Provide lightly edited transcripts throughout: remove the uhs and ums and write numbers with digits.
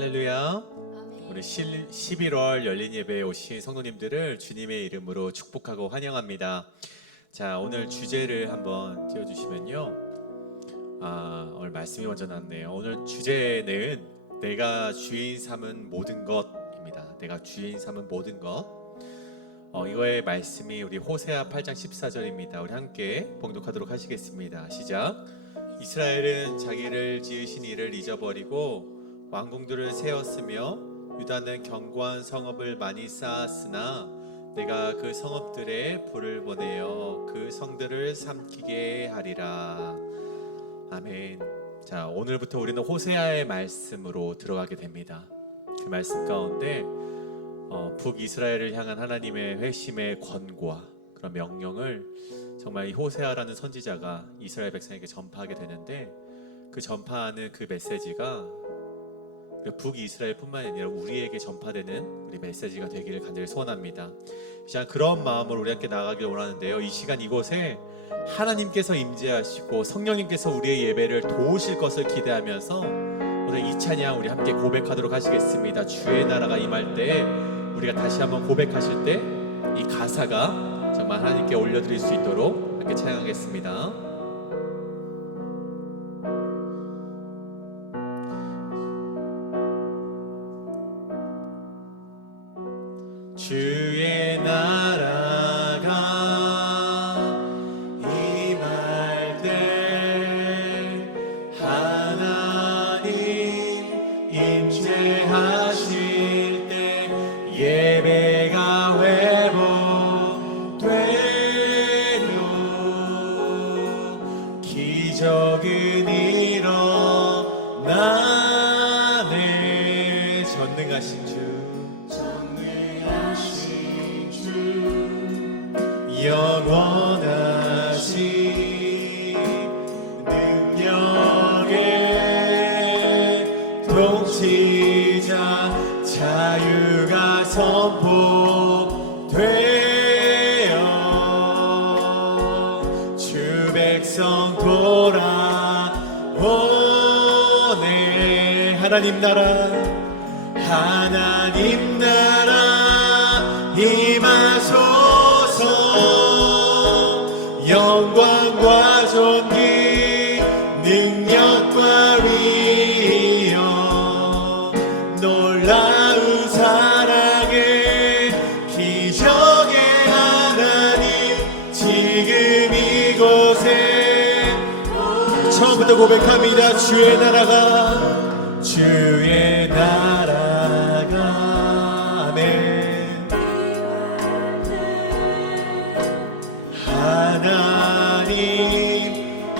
할렐루야. 우리 11월 열린 예배에 오신 성도님들을 주님의 이름으로 축복하고 환영합니다. 자, 오늘 주제를 한번 띄워주시면요. 오늘 말씀이 먼저 나왔네요. 오늘 주제는 내가 주인 삼은 모든 것입니다. 내가 주인 삼은 모든 것. 이거의 말씀이 우리 호세아 8장 14절입니다. 우리 함께 봉독하도록 하시겠습니다. 시작. 이스라엘은 자기를 지으신 이를 잊어버리고 왕궁들을 세웠으며 유다는 견고한 성읍을 많이 쌓았으나 내가 그 성읍들에 불을 보내어 그 성들을 삼키게 하리라. 아멘. 자, 오늘부터 우리는 호세아의 말씀으로 들어가게 됩니다. 그 말씀 가운데 북이스라엘을 향한 하나님의 회심의 권고와 그런 명령을 정말 이 호세아라는 선지자가 이스라엘 백성에게 전파하게 되는데, 그 전파하는 그 메시지가 북이스라엘뿐만 아니라 우리에게 전파되는 우리 메시지가 되기를 간절히 소원합니다. 그런 마음으로 우리 함께 나아가길 원하는데요. 이 시간 이곳에 하나님께서 임재하시고 성령님께서 우리의 예배를 도우실 것을 기대하면서 오늘 이 찬양 우리 함께 고백하도록 하시겠습니다. 주의 나라가 임할 때 우리가 다시 한번 고백하실 때 이 가사가 정말 하나님께 올려드릴 수 있도록 함께 찬양하겠습니다. 주의 나라가 임할 때 하나님 임재하실 때 예배가 회복되며 기적은 일어나네. 전능하신 주 영원하신 능력의 통치자 자유가 선포되어 주 백성 돌아오네. 하나님 나라 임하소서. 영광과 존귀 능력과 위엄 놀라운 사랑의 기적의 하나님 지금 이곳에 처음부터 고백합니다. 주의 나라가 아멘. 하나님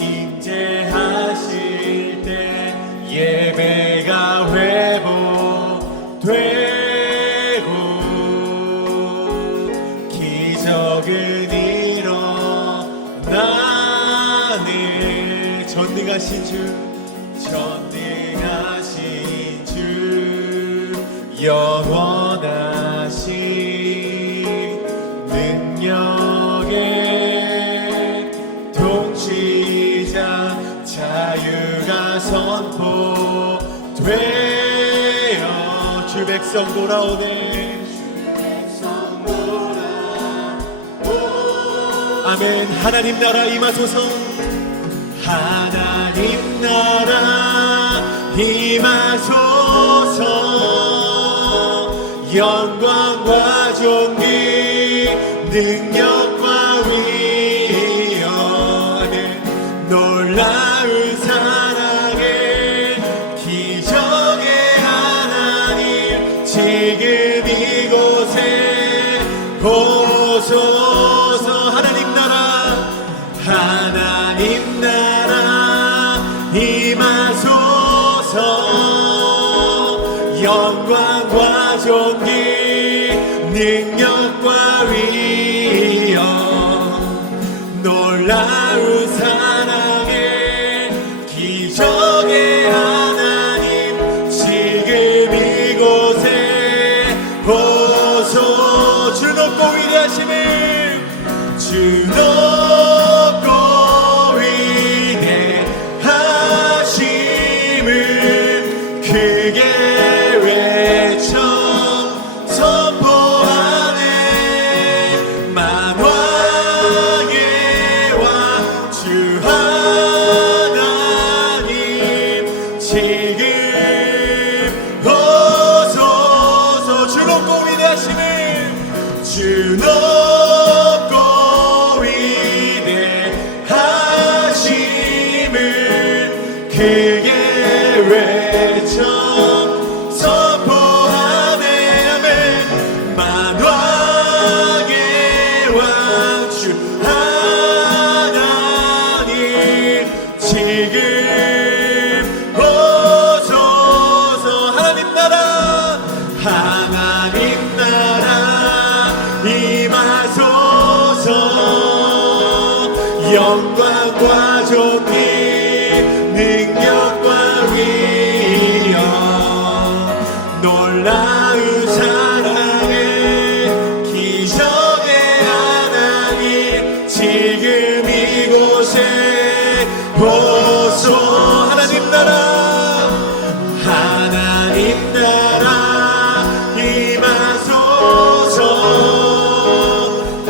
임재하실 때 예배가 회복되고 기적은 일어나네. 전능하신 주 영원하신 능력의 통치자 자유가 선포되어 주 백성 돌아오네. 아멘. 하나님 나라 임하소서. 하나님 나라 임하소서. 영광과 존귀 능력과 위엄 놀라운 사랑의 기적의 하나님 지금 이곳에 오소서. 하나님 나라 임하소서. 영광과 존귀 능력과 위엄 놀라운 사랑의 기적의 하나님 지금 이곳에 오소. 주 높고 위대하심을 주 높고 위대하심을 크게 지금 오소서. 하나님 나라 임하소서. 영광과 존귀 능력과 위엄 놀라운 사랑의 기적의 하나님 지금 이곳에 오소. 하나님 나라 임하소서.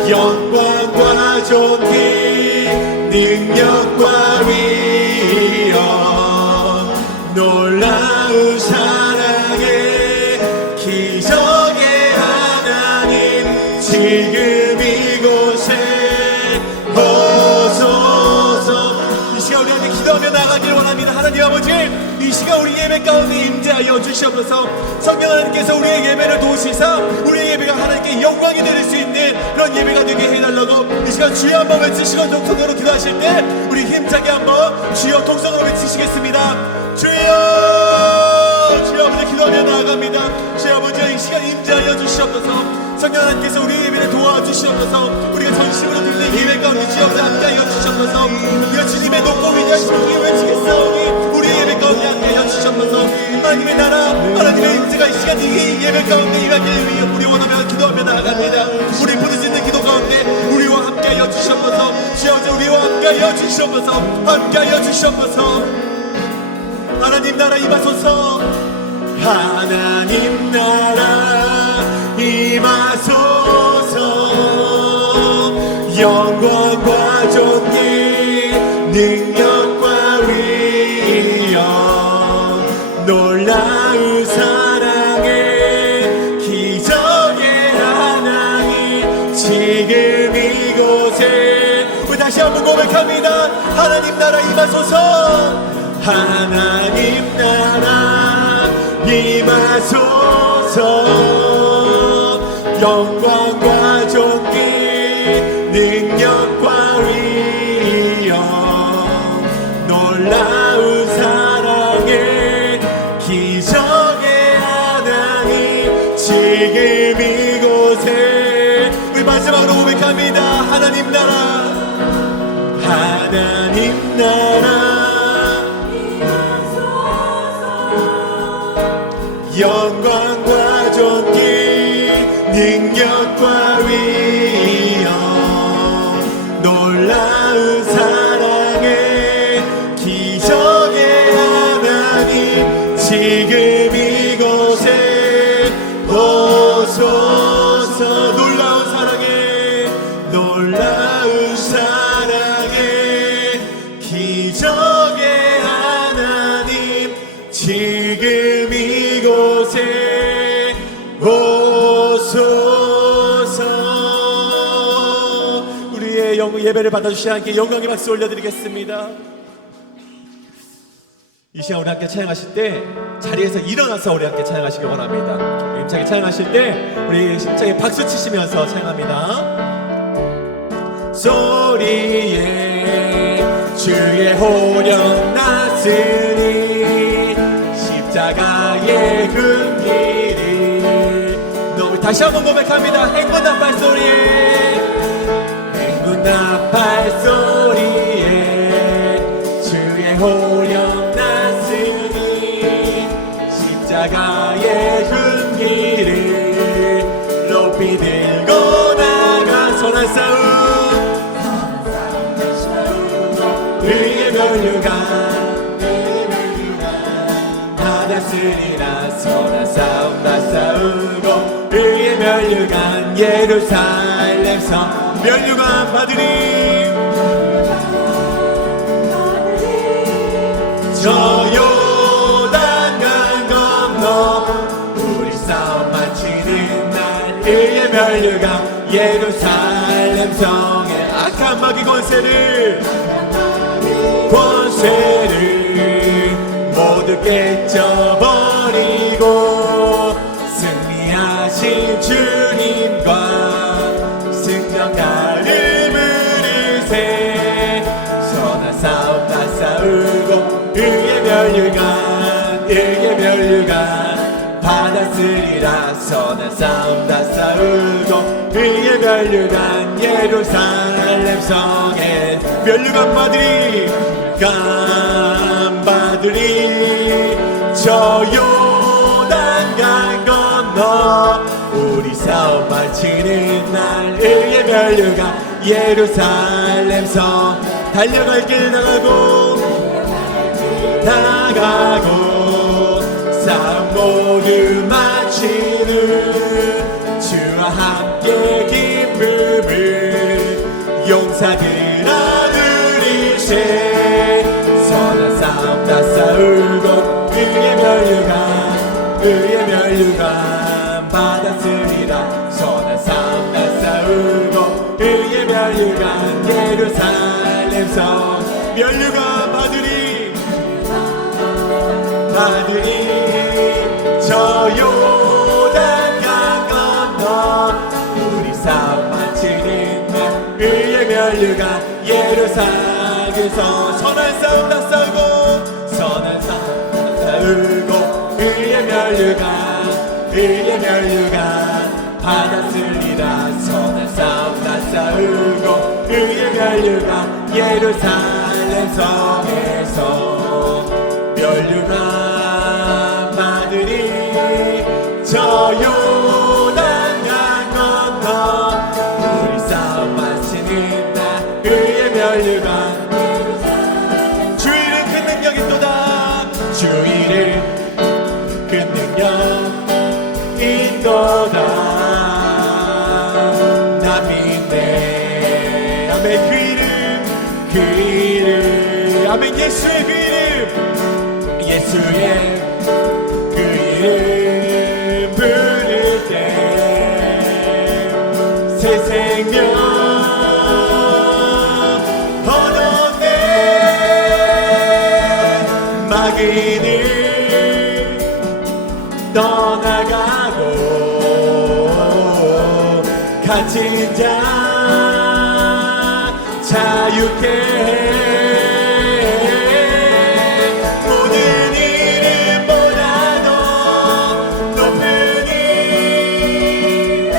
영광과 존귀 능력과 위엄 놀라운 사랑의 기적의 하나님 지금 이곳에 오소서. 이 시간 우리한테 기도하며 나가길 원합니다. 하나님 아버지, 이 시간 우리 예배 가운데 임재하여 주시옵소서. 성령 하나님께서 우리의 예배를 도우시사 우리의 예배가 하나님께 영광이 될 수 있는 그런 예배가 되게 해달라고 이 시간 주여 한번 외치시고 동성으로 기도하실 때 우리 힘차게 한번 주여 동성으로 외치시겠습니다. 주여, 주여 아버지 기도하며 나아갑니다. 주여 아버지 이 시간 임재하여 주시옵소서. 성령 하나님께서 우리의 예배를 도와주시옵소서. 우리가 전심으로 드리는 예배 가운데 주여 함께하여 주시옵소서. 우리가 주님의 높고 위대하신 분을 외치겠사오니 우리의 예배 가운데 함께하여 주시옵소서. 하나님의 나라 하나님의 임재가 이 시간 이 예배 가운데 임하길 위해 우리 원하며 기도하며 나아갑니다. 우리 부르짖는 기도 가운데 우리와 함께하여 주시옵소서. 주여 우리와 함께하여 주시옵소서. 함께하여 주시옵소서. 하나님 나라 임하소서. 하나님 나라 임하소서. 영광과 존귀 능력과 위엄 놀라운 사랑의 기적의 하나님 지금 이곳에 우리 다시 한번 고백합니다. 하나님 나라 임하소서. 하나님 나라 임하소서. 영광과 존귀 능력과 위엄 놀라운 사랑의 기적의 하나님 지금 이곳에 우리 마지막으로 고백합니다. 하나님 나라 하나님 나라 영광과 존귀 능력과 위엄 놀라운 사랑의 기적의 하나님 지금 이곳에 오소서. 놀라운 사랑의 기적의 하나님 지금 이곳에 오소서. 우리의 예배를 받아주시는 하나님께 영광의 박수 올려드리겠습니다. 이 시간 우리 함께 찬양하실 때 자리에서 일어나서 우리 함께 찬양하시기 원합니다. 힘차게 찬양하실 때 우리 힘차게 박수 치시면서 찬양합니다. 소리에 주의 호령 났으니 십자가의 금길이 우리 다시 한번 고백합니다. 행군 나팔 소리에 행군 나팔 소리에 주의 호령 났으니 십자가의 금길을 높이 들고 나가 선한 싸움 의의 면류관 받았으리라. 선한 싸움 다 싸우고 의의 면류관 예루살렘성 면류관 받으리. 저 요단강 건너 우리 싸움 마치는 날 의의 면류관 예루살렘 성의 악한 마귀 권세를 모두 깨쳐버리고 승리하신 주님과 승전가를 부르세. 선한 싸움 다 싸우 멸류관 의의 멸류관 받았으리라. 선한 싸움 다 싸우고 의의 멸류관 예루살렘 성에 멸류관 받으리 받으리. 저 요단강 건너 우리 싸움 마치는 날 의의 멸류관 예루살렘 성 달려갈 길 나가고 싸움 모두 마치는 주와 함께 기쁨을 용사들아 누리세. 선한 싸움 다 싸우고 의의 멸류관 받았으리라. 선한 싸움 다 싸우고 의의 멸류관 예루살렘 성 멸류관 받으리 저 요단강 건너 우리 싸움 마치는 날 의의 멸류관 예루살렘 성 선한 싸움 다 싸우고 선한 싸움 다 싸우고 의의 멸류관 받았으리라. 선한 싸움 다 싸우고 의의 멸류관 예루살렘 성에서 멸류관 받으리. 저 요단강 건너 우리 싸움 마치는 날 의의 멸류관 주 이름 큰 능력이 또다. 주 이름 큰 능력이 또다. 나 믿네. 아멘. 그 이름 아멘. 예수의 그 이름 예수의 그 이름 부를 때 새 생명 얻었네. 마귀는 떠나가고 갇힌 자 자유케 해. 모든 이름보다 더 높은 이름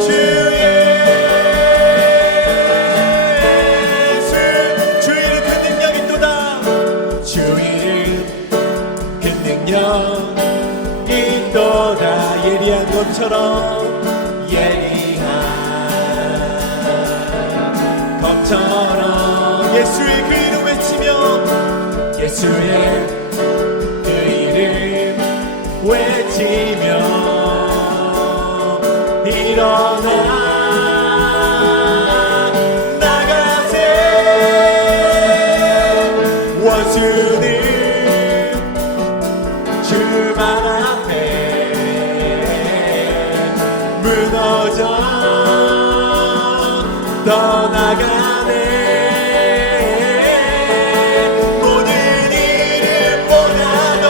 주 예수. 주 이름 큰 능력이 또다. 주 이름 큰 능력이 또다. 예리한 것처럼 예수의 그 이름 외치며 예수의 그 이름 외치며 일어나 나가세. 원수는 주만 앞에 무너져 떠나가네. 모든 이름보다 더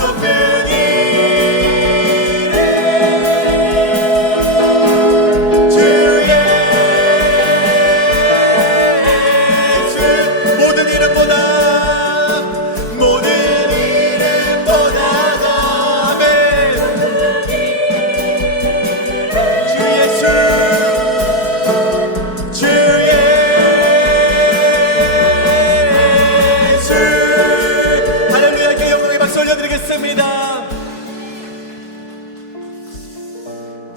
높은 이름 주 예수. 모든 이름보다 더 아멘. 주 예수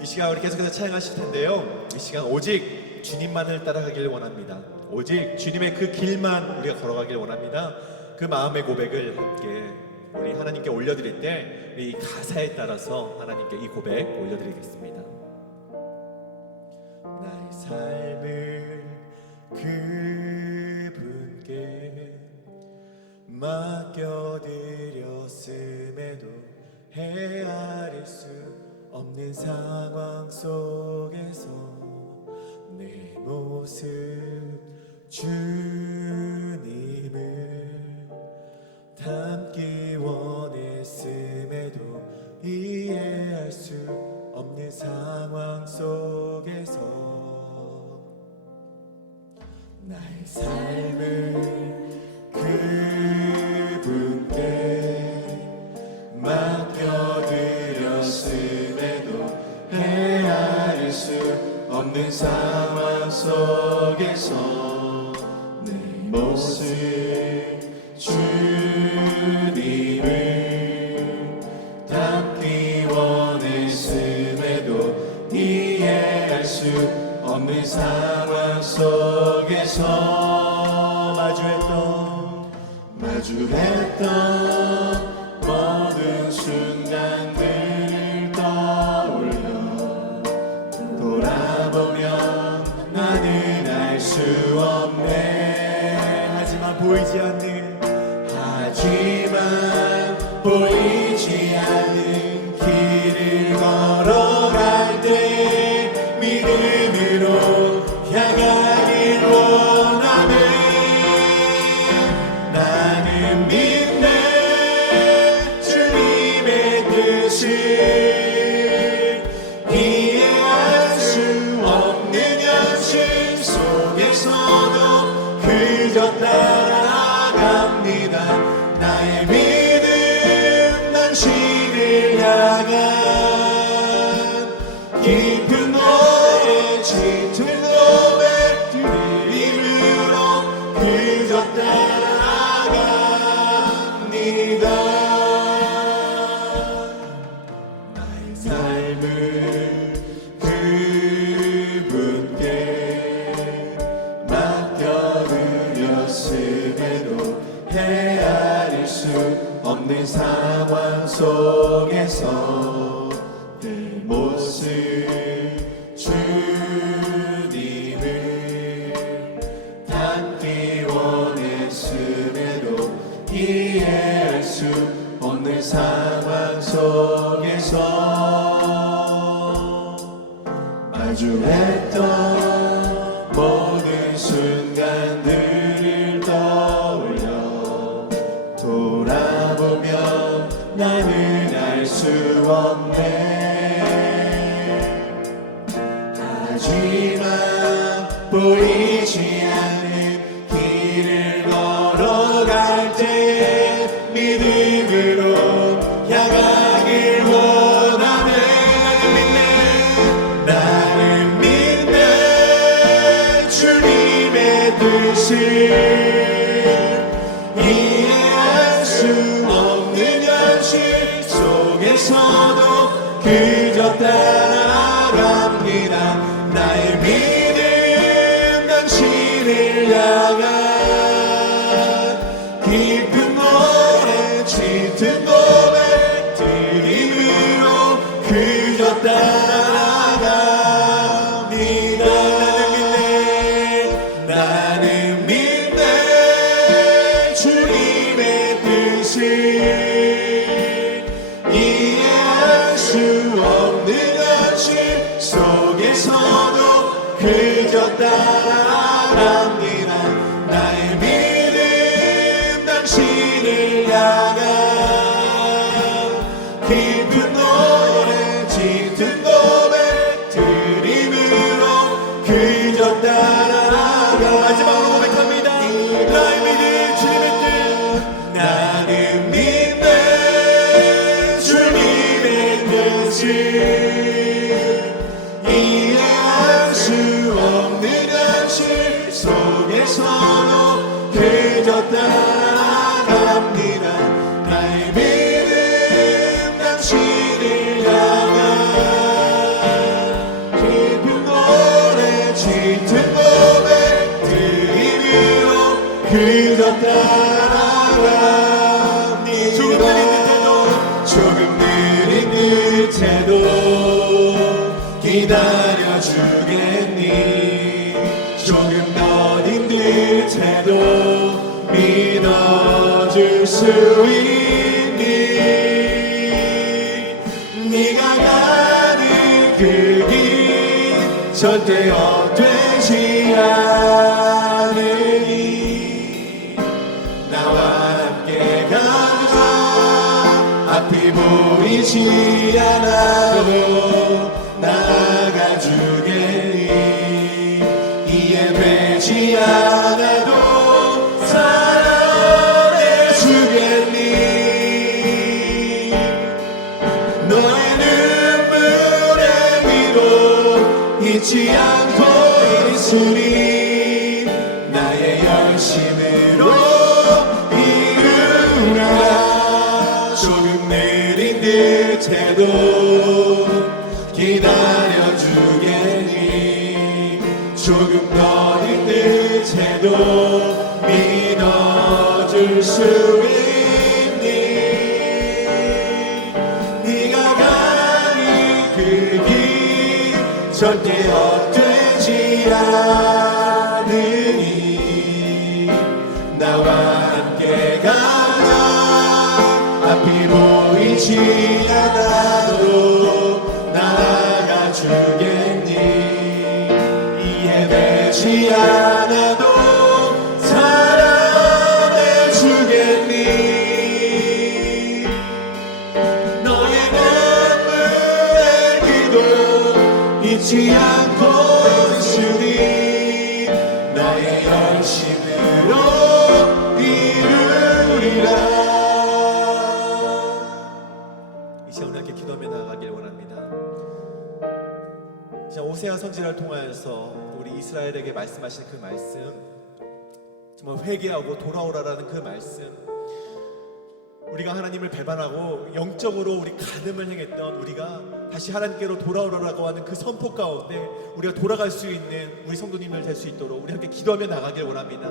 이 시간 우리 계속해서 찬양하실 텐데요. 이 시간 오직 주님만을 따라가기를 원합니다. 오직 주님의 그 길만 우리가 걸어가기를 원합니다. 그 마음의 고백을 함께 우리 하나님께 올려드릴 때 이 가사에 따라서 하나님께 이 고백 올려드리겠습니다. 나의 삶을 그분께 맡겨드렸음에도 헤아릴 수 없는 상황 속에서 내 모습 주님을 담기 원했음에도 이해할 수 없는 상황 속에서 나의 삶을 그분께 맡겨드렸음에도 헤아릴 수 없는 상황 속에서 내 모습 주님을 닮기 원했음에도 이해할 수 없는 상황 속에서 마주했던 모든 순간들을 떠올려 돌아보면 나는 알 수 없네. 하지만 보이지 않는 길을 걸어갈 때 믿음으로 향하길 원하네. 나는 믿네 주님의 뜻을 이해할 수 없는 현실 속에서도 그저 따라갑니다. 나의 믿음 당신을 향한 깊은 노래 짙은 고백들임으로 그저 따라갑니다. 나의 삶을 그분께 맡겨드렸음에도 헤아릴 수 없는 상황 속에서 내 모습 주님을 닮기 원했음에도 이해할 수 없는 상황 속에서 마주했던 모든 순간들을 떠올려 돌아보면 나는 알 수 없네. 하지만 보이지 않는 길을 걸어갈 때 믿음으로 향하길 원하네. 나는 믿네 주님의 뜻을 이해할 수 없는 현실 속에서도 그저 따라갑니다. 나의 믿음 당신을 향한 깊은 노래 짙은 고백들임으로 그저 따라갑니다. 나는 믿네 주님의 뜻을 이해할 수 없는 현실 속에서도 그저 따라갑니다. 나의 믿음 당신을 향한 깊은 노래 짙은 고백들임으로 그저 따라가. 마지막으로 고백합니다. 나의 믿음 주님의 뜻. 나는 믿네 주님의 뜻을 이해할 수 없는 현실 속에서도 그저 따라갑니다. 나의 믿음 당신을 향한 깊은 노래 짙은 고백들임으로 그저 따라갑니다. 조금 느린 듯해도 기다려주겠니. 조금 더딘 듯해도 믿어줄 수 있니. 네가 가는 그 길 절대 헛되지 않으니 나와 함께 가자. 앞이 보이지 않아도 나아가 주겠니. 이해되지 않아 않고 있으니 나의 열심으로 이루라. 조금 느린 듯해도 기다려주겠니. 조금 더딘 듯해도 믿어줄 수 있니. 네가 가는 그 길 절대 헛되지 않으니 나와 함께 가자. 앞이 보이지 않아도 나아가 주겠니. 이해되지 않아도 사랑해 주겠니. 너의 눈물의 기도 잊지 않고 있으니 나의 열심으로 이루리라. 이 시간 우리 함께 기도하며 나아가길 원합니다. 자, 오세아 선지자를 통하여서 우리 이스라엘에게 말씀하신 그 말씀, 정말 회개하고 돌아오라라는 그 말씀, 우리가 하나님을 배반하고 영적으로 우리 간음을 행했던 우리가 다시 하나님께로 돌아오라고 하는 그 선포 가운데 우리가 돌아갈 수 있는 우리 성도님들 될 수 있도록 우리 함께 기도하며 나가길 원합니다.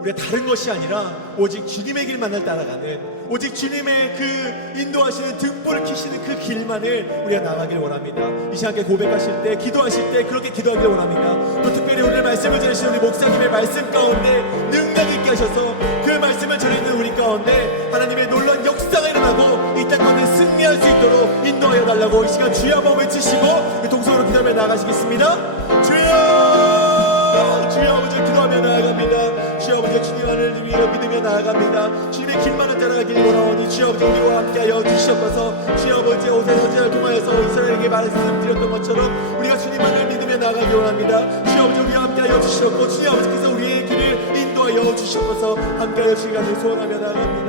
우리가 다른 것이 아니라 오직 주님의 길만을 따라가는, 오직 주님의 그 인도하시는 등불을 켜시는 그 길만을 우리가 나가길 원합니다. 이 시간에 고백하실 때, 기도하실 때 그렇게 기도하길 원합니다. 또 특별히 오늘 말씀을 전하시는 우리 목사님의 말씀 가운데 능력 있게 하셔서 그 말씀을 전하는 우리 가운데 하나님의 놀라운 역사가 일어나고 이 땅 가운데 승리할 수 있도록 인도하여 달라고 이 시간 주여 한번 외치시고 동성으로 기도하며 나가시겠습니다. 주여, 주여 아버지 기도하며 나아갑니다. 주여 아버지 주님 하나님을 믿으며 나아갑니다. 주님의 길만을 따라가기를 원하오니 주여 아버지 우리와 함께하여 주시옵소서. 주여 아버지 오세아 선지자를 통하여서 이스라엘에게 말씀드렸던 것처럼 우리가 주님만을 믿으며 나아가기 원합니다. 주여 아버지 우리와 함께하여 주시옵고 주님 아버지께서 우리의 길을 인도하여 주시옵소서. 함께하여 주시기를 소원하며 나아갑니다.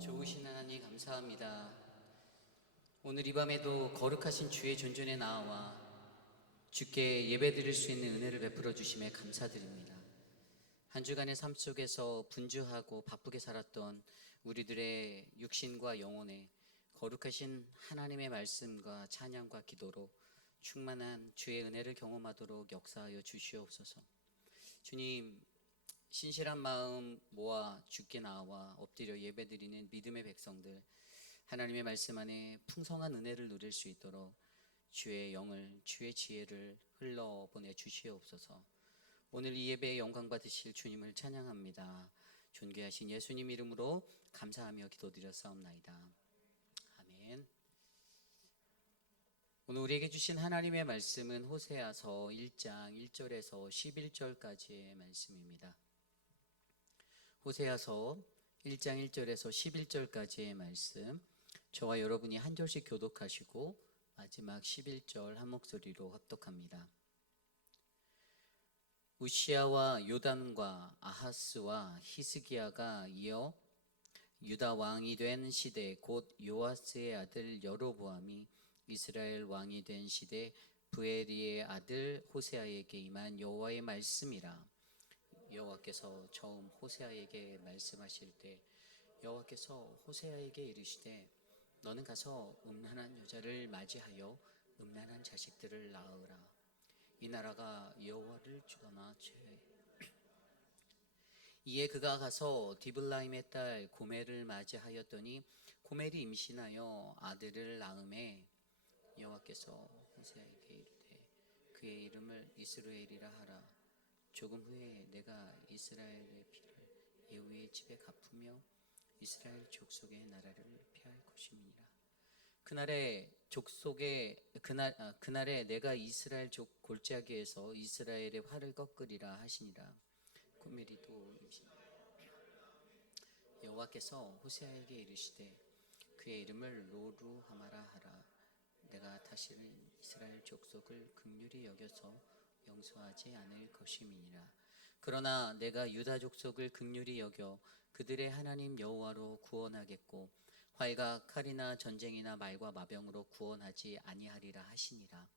좋으신 하나님 감사합니다. 오늘 이 밤에도 거룩하신 주의 존전에 나와 주께 예배드릴 수 있는 은혜를 베풀어 주심에 감사드립니다. 한 주간의 삶 속에서 분주하고 바쁘게 살았던 우리들의 육신과 영혼에 거룩하신 하나님의 말씀과 찬양과 기도로 충만한 주의 은혜를 경험하도록 역사하여 주시옵소서. 주님, 신실한 마음 모아 주께 나와 엎드려 예배드리는 믿음의 백성들, 하나님의 말씀 안에 풍성한 은혜를 누릴 수 있도록 주의 영을, 주의 지혜를 흘러보내 주시옵소서. 오늘 이 예배에 영광 받으실 주님을 찬양합니다. 존귀하신 예수님 이름으로 감사하며 기도드렸사옵나이다. 아멘. 오늘 우리에게 주신 하나님의 말씀은 호세아서 1장 1절에서 11절까지의 말씀입니다. 호세아서 1장 1절에서 11절까지의 말씀, 저와 여러분이 한 절씩 교독하시고 마지막 11절 한 목소리로 합독합니다. 우시아와 요담과 아하스와 히스기야가 이어 유다 왕이 된 시대, 곧 요아스의 아들 여로보암이 이스라엘 왕이 된 시대, 부에리의 아들 호세아에게 임한 여호와의 말씀이라. 여호와께서 처음 호세아에게 말씀하실 때 여호와께서 호세아에게 이르시되 너는 가서 음란한 여자를 맞이하여 음란한 자식들을 낳으라. 이 나라가 여호와를 떠나 죄. 이에 그가 가서 디블라임의 딸 고멜을 맞이하였더니 고멜이 임신하여 아들을 낳음에 여호와께서 호세아에게 이르되 그의 이름을 이스라엘이라 하라. 조금 후에 내가 이스라엘의 피를 예후의 집에 갚으며 이스라엘 족속의 나라를 피할 것임이니라. 그날에 내가 이스라엘 족 골짜기에서 이스라엘의 활을 꺾으리라 하시니라. 고멜이도 여호와께서 호세아에게 이르시되 그의 이름을 로루하마라 하라. 내가 다시는 이스라엘 족속을 긍휼히 여겨서 용서하지 않을 것임이니라. 그러나 내가 유다 족속을 긍휼히 여겨 그들의 하나님 여호와로 구원하겠고 활과 칼이나 전쟁이나 말과 마병으로 구원하지 아니하리라 하시니라.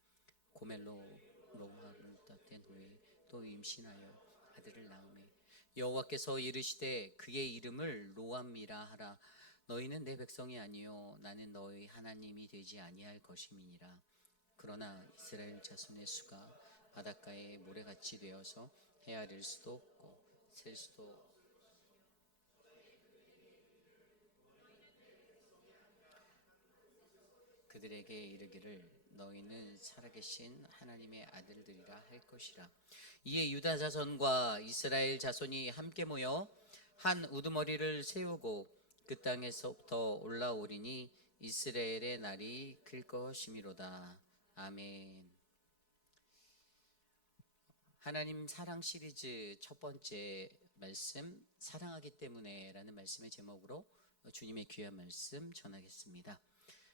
고멜로 로마를 따뜻한 후에 또 임신하여 아들을 낳음에 여호와께서 이르시되 그의 이름을 로암이라 하라. 너희는 내 백성이 아니요 나는 너희 하나님이 되지 아니할 것임이니라. 그러나 이스라엘 자손의 수가 바닷가에 모래같이 되어서 헤아릴 수도 없고 셀 수도 없고 그들에게 이르기를 너희는 살아계신 하나님의 아들들이라 할 것이라. 이에 유다 자손과 이스라엘 자손이 함께 모여 한 우두머리를 세우고 그 땅에서부터 올라오리니 이스라엘의 날이 클 것이미로다. 아멘. 하나님 사랑 시리즈 첫 번째 말씀, 사랑하기 때문에라는 말씀의 제목으로 주님의 귀한 말씀 전하겠습니다.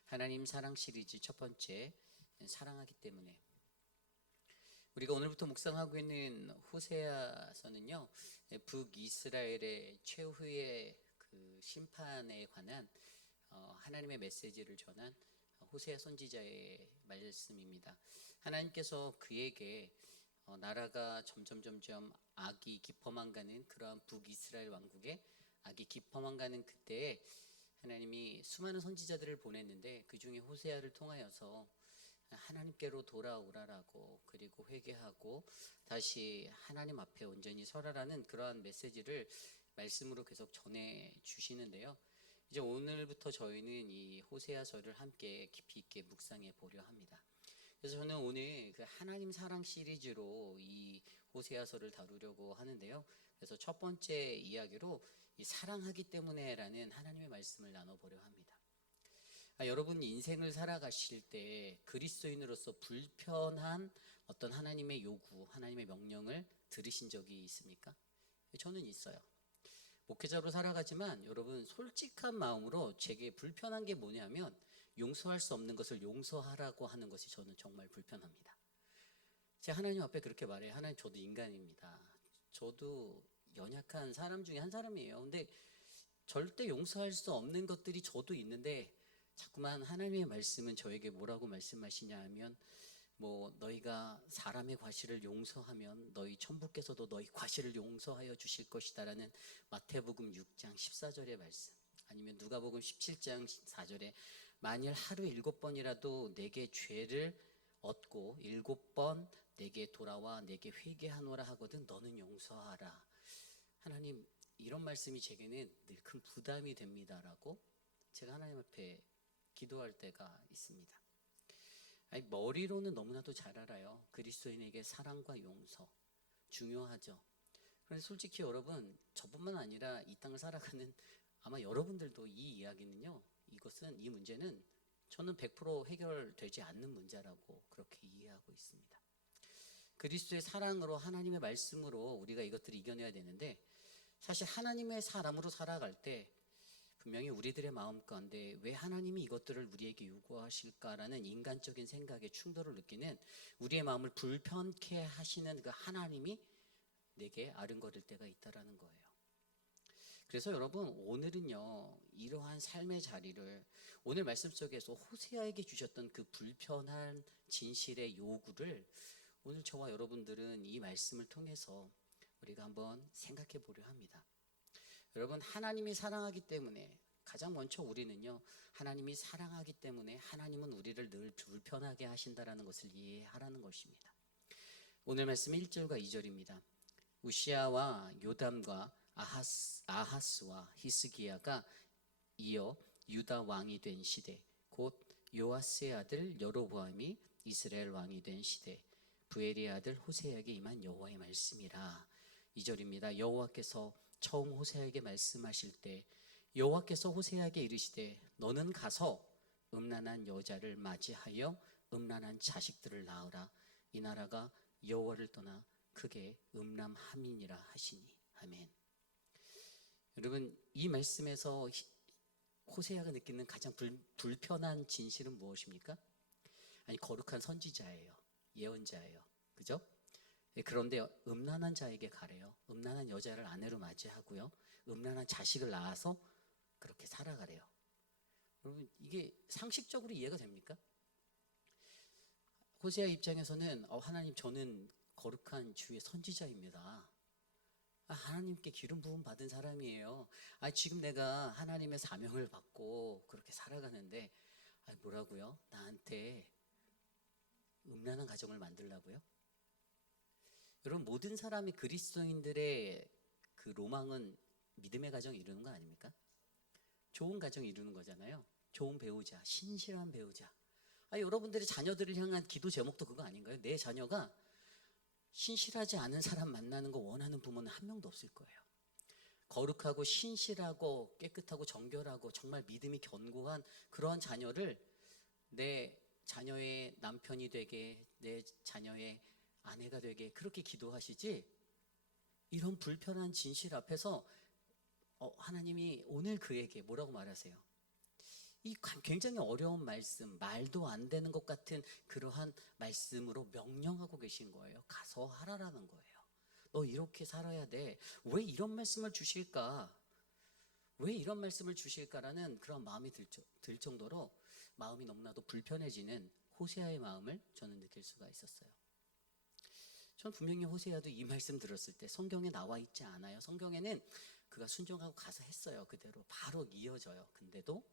하나님 사랑 시리즈 첫 번째, 사랑하기 때문에. 우리가 오늘부터 묵상하고 있는 호세아서는요, 북이스라엘의 최후의 그 심판에 관한 하나님의 메시지를 전한 호세아 선지자의 말씀입니다. 하나님께서 그에게 나라가 점점 악이 깊어만 가는 그러한 북이스라엘 왕국에 악이 깊어만 가는 그때에 하나님이 수많은 선지자들을 보냈는데 그 중에 호세아를 통하여서 하나님께로 돌아오라라고, 그리고 회개하고 다시 하나님 앞에 온전히 서라라는 그러한 메시지를 말씀으로 계속 전해 주시는데요. 이제 오늘부터 저희는 이 호세아서를 함께 깊이 있게 묵상해 보려 합니다. 그래서 저는 오늘 그 하나님 사랑 시리즈로 이 호세아서를 다루려고 하는데요. 그래서 첫 번째 이야기로 이 사랑하기 때문에라는 하나님의 말씀을 나눠보려 합니다. 여러분 인생을 살아가실 때 그리스도인으로서 불편한 어떤 하나님의 요구, 하나님의 명령을 들으신 적이 있습니까? 저는 있어요. 목회자로 살아가지만 여러분 솔직한 마음으로 제게 불편한 게 뭐냐면 용서할 수 없는 것을 용서하라고 하는 것이 저는 정말 불편합니다. 제가 하나님 앞에 그렇게 말해요. 하나님, 저도 인간입니다. 저도 연약한 사람 중에 한 사람이에요. 근데 절대 용서할 수 없는 것들이 저도 있는데 자꾸만 하나님의 말씀은 저에게 뭐라고 말씀하시냐 하면 너희가 사람의 과실을 용서하면 너희 천부께서도 너희 과실을 용서하여 주실 것이다 라는 마태복음 6장 14절의 말씀, 아니면 누가복음 17장 4절에 만일 하루 7번이라도 내게 죄를 얻고 7번 내게 돌아와 내게 회개하노라 하거든 너는 용서하라. 하나님, 이런 말씀이 제게는 늘 큰 부담이 됩니다라고 제가 하나님 앞에 기도할 때가 있습니다. 머리로는 너무나도 잘 알아요. 그리스도인에게 사랑과 용서 중요하죠. 그런데 솔직히 여러분, 저뿐만 아니라 이 땅을 살아가는 아마 여러분들도 이 이야기는요, 이 문제는 저는 100% 해결되지 않는 문제라고 그렇게 이해하고 있습니다. 그리스도의 사랑으로, 하나님의 말씀으로 우리가 이것들을 이겨내야 되는데, 사실 하나님의 사람으로 살아갈 때 분명히 우리들의 마음 가운데 왜 하나님이 이것들을 우리에게 요구하실까라는 인간적인 생각에 충돌을 느끼는, 우리의 마음을 불편케 하시는 그 하나님이 내게 아른거릴 때가 있다라는 거예요. 그래서 여러분, 오늘은요, 이러한 삶의 자리를, 오늘 말씀 속에서 호세아에게 주셨던 그 불편한 진실의 요구를 오늘 저와 여러분들은 이 말씀을 통해서 우리가 한번 생각해 보려 합니다. 여러분, 하나님이 사랑하기 때문에, 가장 먼저 우리는요, 하나님이 사랑하기 때문에 하나님은 우리를 늘 불편하게 하신다라는 것을 이해하라는 것입니다. 오늘 말씀 1절과 2절입니다. 우시아와 요담과 아하스와 히스기야가 이어 유다 왕이 된 시대, 곧 요아스의 아들 여로보암이 이스라엘 왕이 된 시대, 부엘의 아들 호세아에게 임한 여호와의 말씀이라. 2절입니다. 여호와께서 처음 호세아에게 말씀하실 때 여호와께서 호세아에게 이르시되 너는 가서 음란한 여자를 맞이하여 음란한 자식들을 낳으라. 이 나라가 여호와를 떠나 크게 음란함이니라 하시니. 아멘. 여러분, 이 말씀에서 호세아가 느끼는 가장 불편한 진실은 무엇입니까? 거룩한 선지자예요. 예언자예요. 그죠? 그런데 음란한 자에게 가래요. 음란한 여자를 아내로 맞이하고요. 음란한 자식을 낳아서 그렇게 살아가래요. 여러분 이게 상식적으로 이해가 됩니까? 호세아 입장에서는 하나님 저는 거룩한 주의 선지자입니다. 하나님께 기름 부음 받은 사람이에요. 지금 내가 하나님의 사명을 받고 그렇게 살아가는데 뭐라고요? 나한테 음란한 가정을 만들라고요? 여러분 모든 사람이 그리스도인들의 그 로망은 믿음의 가정 이루는 거 아닙니까? 좋은 가정 이루는 거잖아요. 좋은 배우자, 신실한 배우자. 여러분들의 자녀들을 향한 기도 제목도 그거 아닌가요? 내 자녀가 신실하지 않은 사람 만나는 거 원하는 부모는 한 명도 없을 거예요. 거룩하고 신실하고 깨끗하고 정결하고 정말 믿음이 견고한 그러한 자녀를 내 자녀의 남편이 되게, 내 자녀의 아내가 되게 그렇게 기도하시지, 이런 불편한 진실 앞에서 하나님이 오늘 그에게 뭐라고 말하세요? 이 굉장히 어려운 말씀, 말도 안 되는 것 같은 그러한 말씀으로 명령하고 계신 거예요. 가서 하라라는 거예요. 너 이렇게 살아야 돼. 왜 이런 말씀을 주실까? 왜 이런 말씀을 주실까라는 그런 마음이 들 정도로 마음이 너무나도 불편해지는 호세아의 마음을 저는 느낄 수가 있었어요. 전 분명히 호세아도 이 말씀 들었을 때 성경에 나와 있지 않아요. 성경에는 그가 순종하고 가서 했어요. 그대로 바로 이어져요. 근데도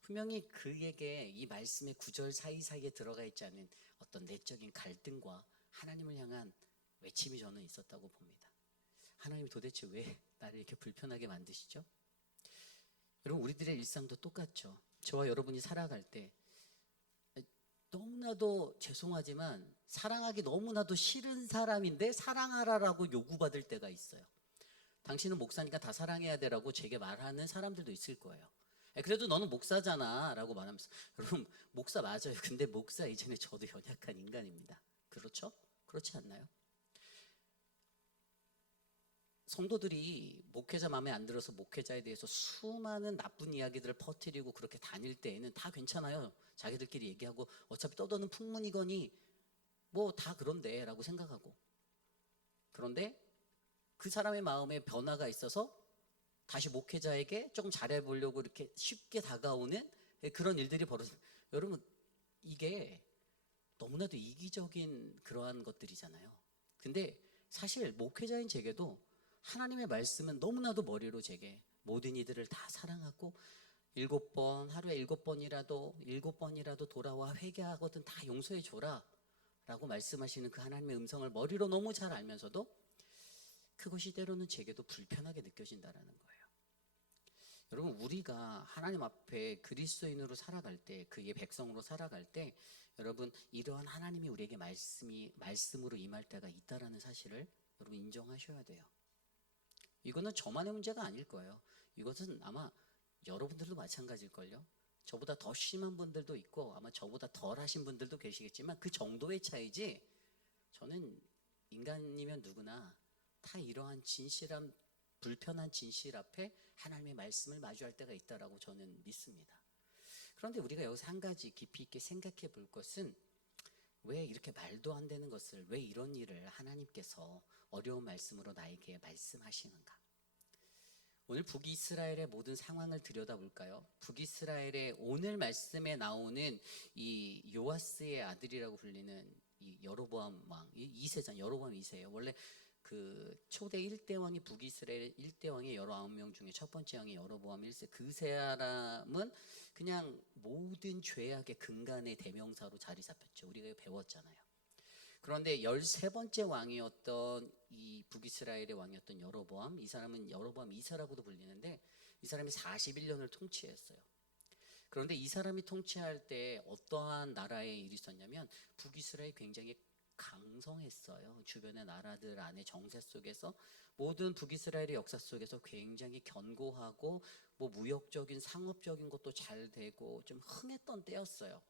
분명히 그에게 이 말씀의 구절 사이사이에 들어가 있지 않은 어떤 내적인 갈등과 하나님을 향한 외침이 저는 있었다고 봅니다. 하나님이 도대체 왜 나를 이렇게 불편하게 만드시죠? 여러분 우리들의 일상도 똑같죠. 저와 여러분이 살아갈 때 너무나도 죄송하지만 사랑하기 너무나도 싫은 사람인데 사랑하라라고 요구받을 때가 있어요. 당신은 목사니까 다 사랑해야 되라고 제게 말하는 사람들도 있을 거예요. 그래도 너는 목사잖아 라고 말하면서, 여러분 목사 맞아요. 근데 목사 이전에 저도 연약한 인간입니다. 그렇죠? 그렇지 않나요? 성도들이 목회자 마음에 안 들어서 목회자에 대해서 수많은 나쁜 이야기들을 퍼뜨리고 그렇게 다닐 때에는 다 괜찮아요. 자기들끼리 얘기하고 어차피 떠도는 풍문이거니 뭐 다 그런데 라고 생각하고, 그런데 그 사람의 마음에 변화가 있어서 다시 목회자에게 조금 잘해보려고 이렇게 쉽게 다가오는 그런 일들이 벌어져요. 여러분 이게 너무나도 이기적인 그러한 것들이잖아요. 근데 사실 목회자인 제게도 하나님의 말씀은 너무나도 머리로 제게 모든 이들을 다 사랑하고 7번, 하루에 7번이라도 돌아와 회개하거든 다 용서해 줘라 라고 말씀하시는 그 하나님의 음성을 머리로 너무 잘 알면서도 그것이 때로는 제게도 불편하게 느껴진다라는 거예요. 여러분 우리가 하나님 앞에 그리스도인으로 살아갈 때, 그의 백성으로 살아갈 때, 여러분 이러한 하나님이 우리에게 말씀으로 임할 때가 있다라는 사실을 여러분 인정하셔야 돼요. 이거는 저만의 문제가 아닐 거예요. 이것은 아마 여러분들도 마찬가지일걸요. 저보다 더 심한 분들도 있고 아마 저보다 덜 하신 분들도 계시겠지만 그 정도의 차이지, 저는 인간이면 누구나 다 이러한 진실한 불편한 진실 앞에 하나님의 말씀을 마주할 때가 있다라고 저는 믿습니다. 그런데 우리가 여기서 한 가지 깊이 있게 생각해 볼 것은, 왜 이렇게 말도 안 되는 것을, 왜 이런 일을 하나님께서 어려운 말씀으로 나에게 말씀하시는가? 오늘 북이스라엘의 모든 상황을 들여다볼까요? 북이스라엘의 오늘 말씀에 나오는 이 요아스의 아들이라고 불리는 이 여로보암 왕, 이 2세잖아요. 여로보암 2세예요. 원래 그 초대 1대 왕이 북이스라엘 1대 왕의 19명 중에 첫 번째 왕이 여로보암 1세. 그 사람은 그냥 모든 죄악의 근간의 대명사로 자리 잡혔죠. 우리가 배웠잖아요. 그런데 13번째 왕이었던 이 북이스라엘의 왕이었던 여로보암, 이 사람은 여로보암 2세라고도 불리는데 이 사람이 41년을 통치했어요. 그런데 이 사람이 통치할 때 어떠한 나라의 일이 있었냐면, 북이스라엘이 굉장히 강성했어요. 주변의 나라들 안에 정세 속에서 모든 북이스라엘의 역사 속에서 굉장히 견고하고 뭐 무역적인 상업적인 것도 잘 되고 좀 흥했던 때였어요.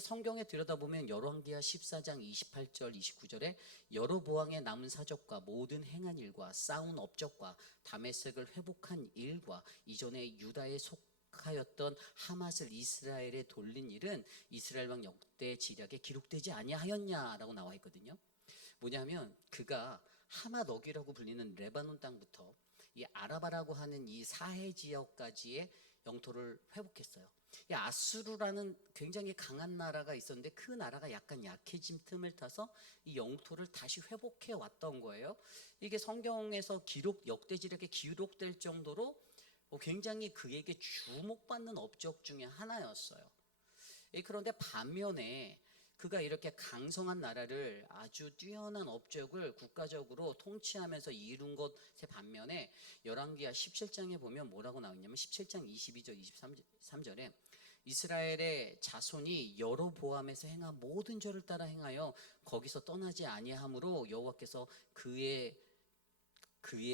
성경에 들여다보면 열왕기하 14장 28절 29절에 여로보암의 남은 사적과 모든 행한 일과 싸운 업적과 다메섹을 회복한 일과 이전에 유다에 속하였던 하맛을 이스라엘에 돌린 일은 이스라엘 왕 역대 지략에 기록되지 아니하였냐라고 나와 있거든요. 뭐냐면 그가 하마너기라고 불리는 레바논 땅부터 이 아라바라고 하는 이 사해 지역까지의 영토를 회복했어요. 이 아수르라는 굉장히 강한 나라가 있었는데 그 나라가 약간 약해진 틈을 타서 이 영토를 다시 회복해 왔던 거예요. 이게 성경에서 역대지력에 기록될 정도로 굉장히 그에게 주목받는 업적 중에 하나였어요. 그런데 반면에 그가 이렇게 강성한 나라를 아주 뛰어난 업적을 국가적으로 통치하면서 이룬 것의 반면에 열왕기하 17장에 보면 뭐라고 나오냐면 17장 22절 23절에 이스라엘의 자손이 여로보암에서 행한 모든 죄를 따라 행하여 거기서 떠나지 아니하므로 여호와께서 그의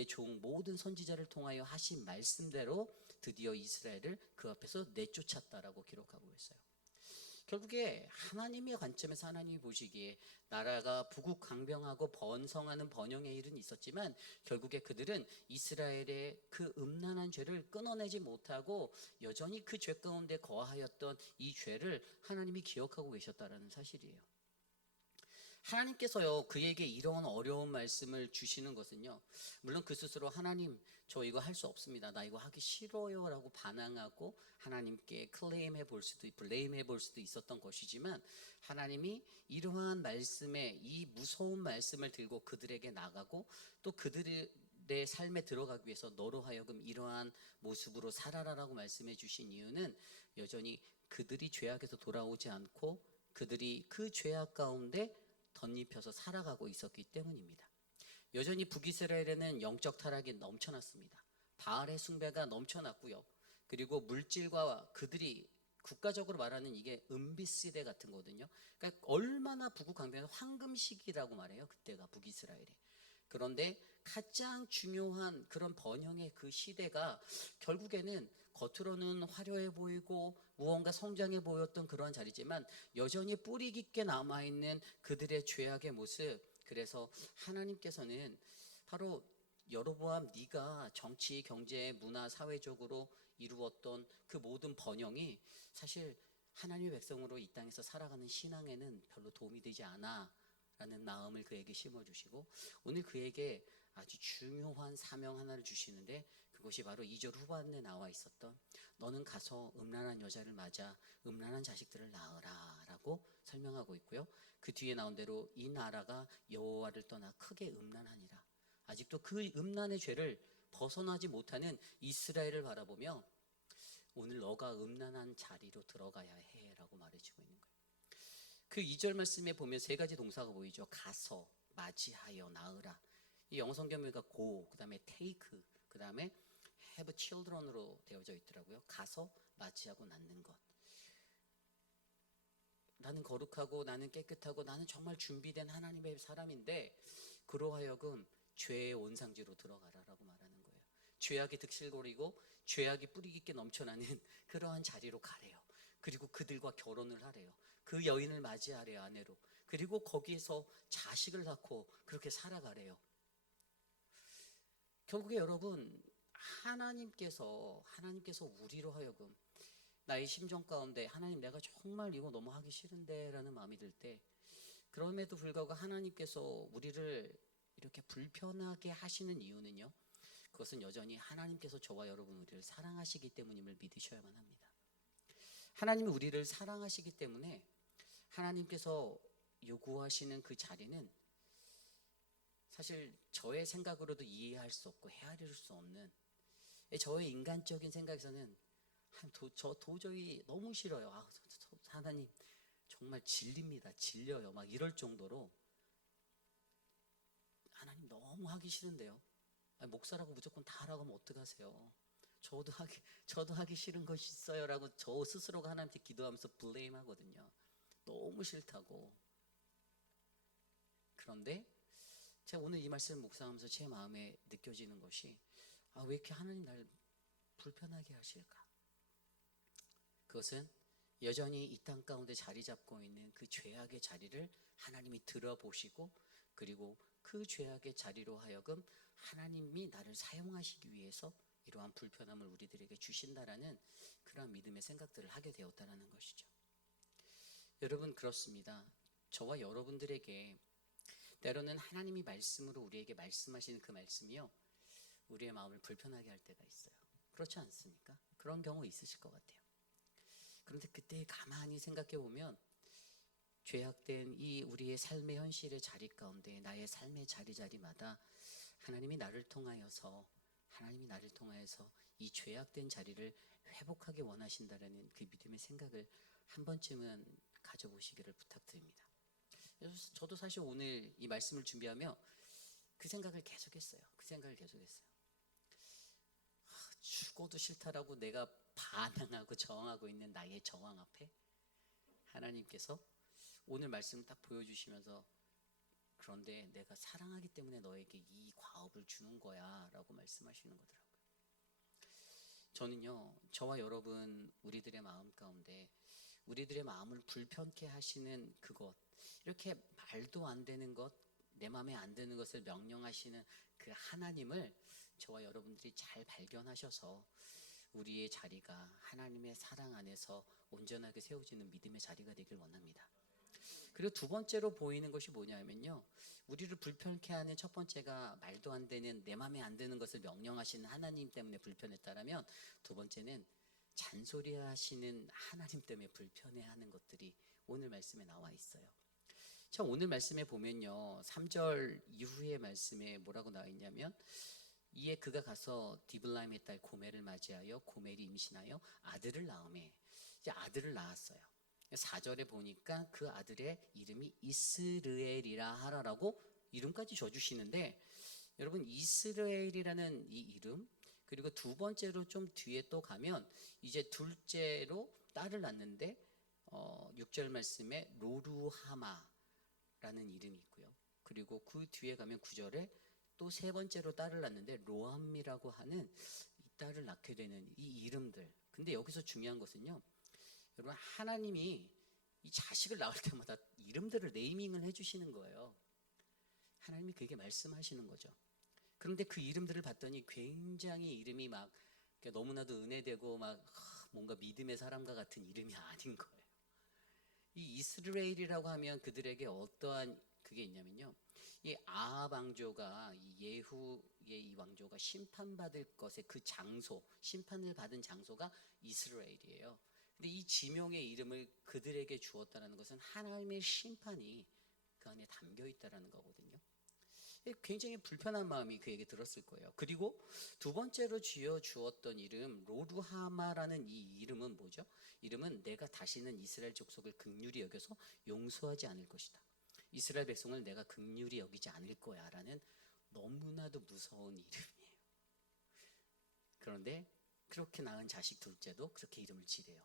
종 모든 선지자를 통하여 하신 말씀대로 드디어 이스라엘을 그 앞에서 내쫓았다라고 기록하고 있어요. 결국에 하나님의 관점에서 하나님이 보시기에 나라가 부국강병하고 번성하는 번영의 일은 있었지만 결국에 그들은 이스라엘의 그 음란한 죄를 끊어내지 못하고 여전히 그 죄 가운데 거하였던 이 죄를 하나님이 기억하고 계셨다는 사실이에요. 하나님께서요 그에게 이런 어려운 말씀을 주시는 것은요, 물론 그 스스로 하나님 저 이거 할 수 없습니다, 나 이거 하기 싫어요 라고 반항하고 하나님께 클레임해 볼 수도 블레임해 볼 수도 있었던 것이지만, 하나님이 이러한 말씀에 이 무서운 말씀을 들고 그들에게 나가고 또 그들의 삶에 들어가기 위해서 너로 하여금 이러한 모습으로 살아라라고 말씀해 주신 이유는 여전히 그들이 죄악에서 돌아오지 않고 그들이 그 죄악 가운데 덧입혀서 살아가고 있었기 때문입니다. 여전히 북이스라엘에는 영적 타락이 넘쳐났습니다. 바알의 숭배가 넘쳐났고요. 그리고 물질과 그들이 국가적으로 말하는 이게 은비시대 같은 거거든요. 그러니까 얼마나 부국강병한 황금 시기라고 말해요. 그때가 북이스라엘이. 그런데 가장 중요한 그런 번영의 그 시대가 결국에는 겉으로는 화려해 보이고 무언가 성장해 보였던 그러한 자리지만 여전히 뿌리 깊게 남아있는 그들의 죄악의 모습. 그래서 하나님께서는 바로 여로보암 네가 정치, 경제, 문화, 사회적으로 이루었던 그 모든 번영이 사실 하나님의 백성으로 이 땅에서 살아가는 신앙에는 별로 도움이 되지 않아 라는 마음을 그에게 심어주시고 오늘 그에게 아주 중요한 사명 하나를 주시는데, 그것이 바로 2절 후반에 나와 있었던 너는 가서 음란한 여자를 맞아 음란한 자식들을 낳으라 라고 설명하고 있고요. 그 뒤에 나온 대로 이 나라가 여호와를 떠나 크게 음란하니라. 아직도 그 음란의 죄를 벗어나지 못하는 이스라엘을 바라보며 오늘 너가 음란한 자리로 들어가야 해 라고 말해주고 있는 거예요. 그 2절 말씀에 보면 세 가지 동사가 보이죠. 가서, 맞이하여, 낳으라. 이 영어 성경에가 go, 그 다음에 take, 그 다음에 have children으로 되어져 있더라고요. 가서, 맞이하고, 낳는 것. 나는 거룩하고 나는 깨끗하고 나는 정말 준비된 하나님의 사람인데 그로 하여금 죄의 온상지로 들어가라라고 말하는 거예요. 죄악이 득실거리고 죄악이 뿌리 깊게 넘쳐나는 그러한 자리로 가래요. 그리고 그들과 결혼을 하래요. 그 여인을 맞이하래요, 아내로. 그리고 거기에서 자식을 낳고 그렇게 살아가래요. 결국에 여러분, 하나님께서 우리로 하여금 나의 심정 가운데 하나님 내가 정말 이거 너무 하기 싫은데 라는 마음이 들 때, 그럼에도 불구하고 하나님께서 우리를 이렇게 불편하게 하시는 이유는요, 그것은 여전히 하나님께서 저와 여러분 우리를 사랑하시기 때문임을 믿으셔야만 합니다. 하나님이 우리를 사랑하시기 때문에 하나님께서 요구하시는 그 자리는 사실 저의 생각으로도 이해할 수 없고 헤아릴 수 없는, 저의 인간적인 생각에서는 저 도저히 너무 싫어요. 하나님 정말 질립니다. 질려요. 막 이럴 정도로 하나님 너무 하기 싫은데요. 목사라고 무조건 다 하라고 하면 어떡하세요? 저도 하기 싫은 것이 있어요라고 저 스스로가 하나님께 기도하면서 블레임 하거든요. 너무 싫다고. 그런데 제가 오늘 이 말씀을 묵상하면서 제 마음에 느껴지는 것이, 왜 이렇게 하나님 날 불편하게 하실까? 그것은 여전히 이 땅 가운데 자리 잡고 있는 그 죄악의 자리를 하나님이 들어보시고, 그리고 그 죄악의 자리로 하여금 하나님이 나를 사용하시기 위해서 이러한 불편함을 우리들에게 주신다라는 그러한 믿음의 생각들을 하게 되었다라는 것이죠. 여러분, 그렇습니다. 저와 여러분들에게 때로는 하나님이 말씀으로 우리에게 말씀하시는 그 말씀이요, 우리의 마음을 불편하게 할 때가 있어요. 그렇지 않습니까? 그런 경우 있으실 것 같아요. 그런데 그때 가만히 생각해 보면 죄악된 이 우리의 삶의 현실의 자리 가운데, 나의 삶의 자리마다 하나님이 나를 통하여서 이 죄악된 자리를 회복하기 원하신다라는 그 믿음의 생각을 한 번쯤은 가져보시기를 부탁드립니다. 그래서 저도 사실 오늘 이 말씀을 준비하며 그 생각을 계속했어요. 죽어도 싫다라고 내가 반항하고 저항하고 있는 나의 저항 앞에 하나님께서 오늘 말씀을 딱 보여주시면서, 그런데 내가 사랑하기 때문에 너에게 이 과업을 주는 거야 라고 말씀하시는 거더라고요. 저는요, 저와 여러분, 우리들의 마음 가운데 우리들의 마음을 불편케 하시는 그것, 이렇게 말도 안 되는 것, 내 마음에 안 드는 것을 명령하시는 그 하나님을 저와 여러분들이 잘 발견하셔서 우리의 자리가 하나님의 사랑 안에서 온전하게 세워지는 믿음의 자리가 되길 원합니다. 그리고 두 번째로 보이는 것이 뭐냐면요, 우리를 불편케 하는 첫 번째가 말도 안 되는, 내 마음에 안 드는 것을 명령하시는 하나님 때문에 불편했다라면, 두 번째는 잔소리하시는 하나님 때문에 불편해하는 것들이 오늘 말씀에 나와 있어요. 자, 오늘 말씀에 보면요, 3절 이후의 말씀에 뭐라고 나와 있냐면, 이에 그가 가서 디블라임의 딸 고멜을 맞이하여 고멜이 임신하여 아들을 낳음에, 이제 아들을 낳았어요. 4절에 보니까 그 아들의 이름이 이스르엘이라 하라라고 이름까지 줘주시는데, 여러분, 이스라엘이라는 이 이름, 그리고 두 번째로 좀 뒤에 또 가면 이제 둘째로 딸을 낳는데 6절 말씀에 로루하마라는 이름이 있고요. 그리고 그 뒤에 가면 9절에 또 세 번째로 딸을 낳는데 로암미라고 하는 이 딸을 낳게 되는 이 이름들. 근데 여기서 중요한 것은요, 여러분, 하나님이 이 자식을 낳을 때마다 이름들을 네이밍을 해주시는 거예요. 하나님이 그게 말씀하시는 거죠. 그런데 그 이름들을 봤더니 굉장히 이름이 막 너무나도 은혜되고 막 뭔가 믿음의 사람과 같은 이름이 아닌 거예요. 이 이스라엘이라고 하면 그들에게 어떠한 그게 있냐면요, 이 아합 왕조가, 이 예후의 이 왕조가 심판받을 것의 그 장소, 심판을 받은 장소가 이스라엘이에요. 근데 이 지명의 이름을 그들에게 주었다는 것은 하나님의 심판이 그 안에 담겨 있다는 거거든요. 굉장히 불편한 마음이 그에게 들었을 거예요. 그리고 두 번째로 지어 주었던 이름 로루하마라는 이 이름은 뭐죠? 이름은 내가 다시는 이스라엘 족속을 긍휼히 여겨서 용서하지 않을 것이다. 이스라엘 백성을 내가 긍휼히 여기지 않을 거야 라는 너무나도 무서운 이름이에요. 그런데 그렇게 낳은 자식 둘째도 그렇게 이름을 지래요.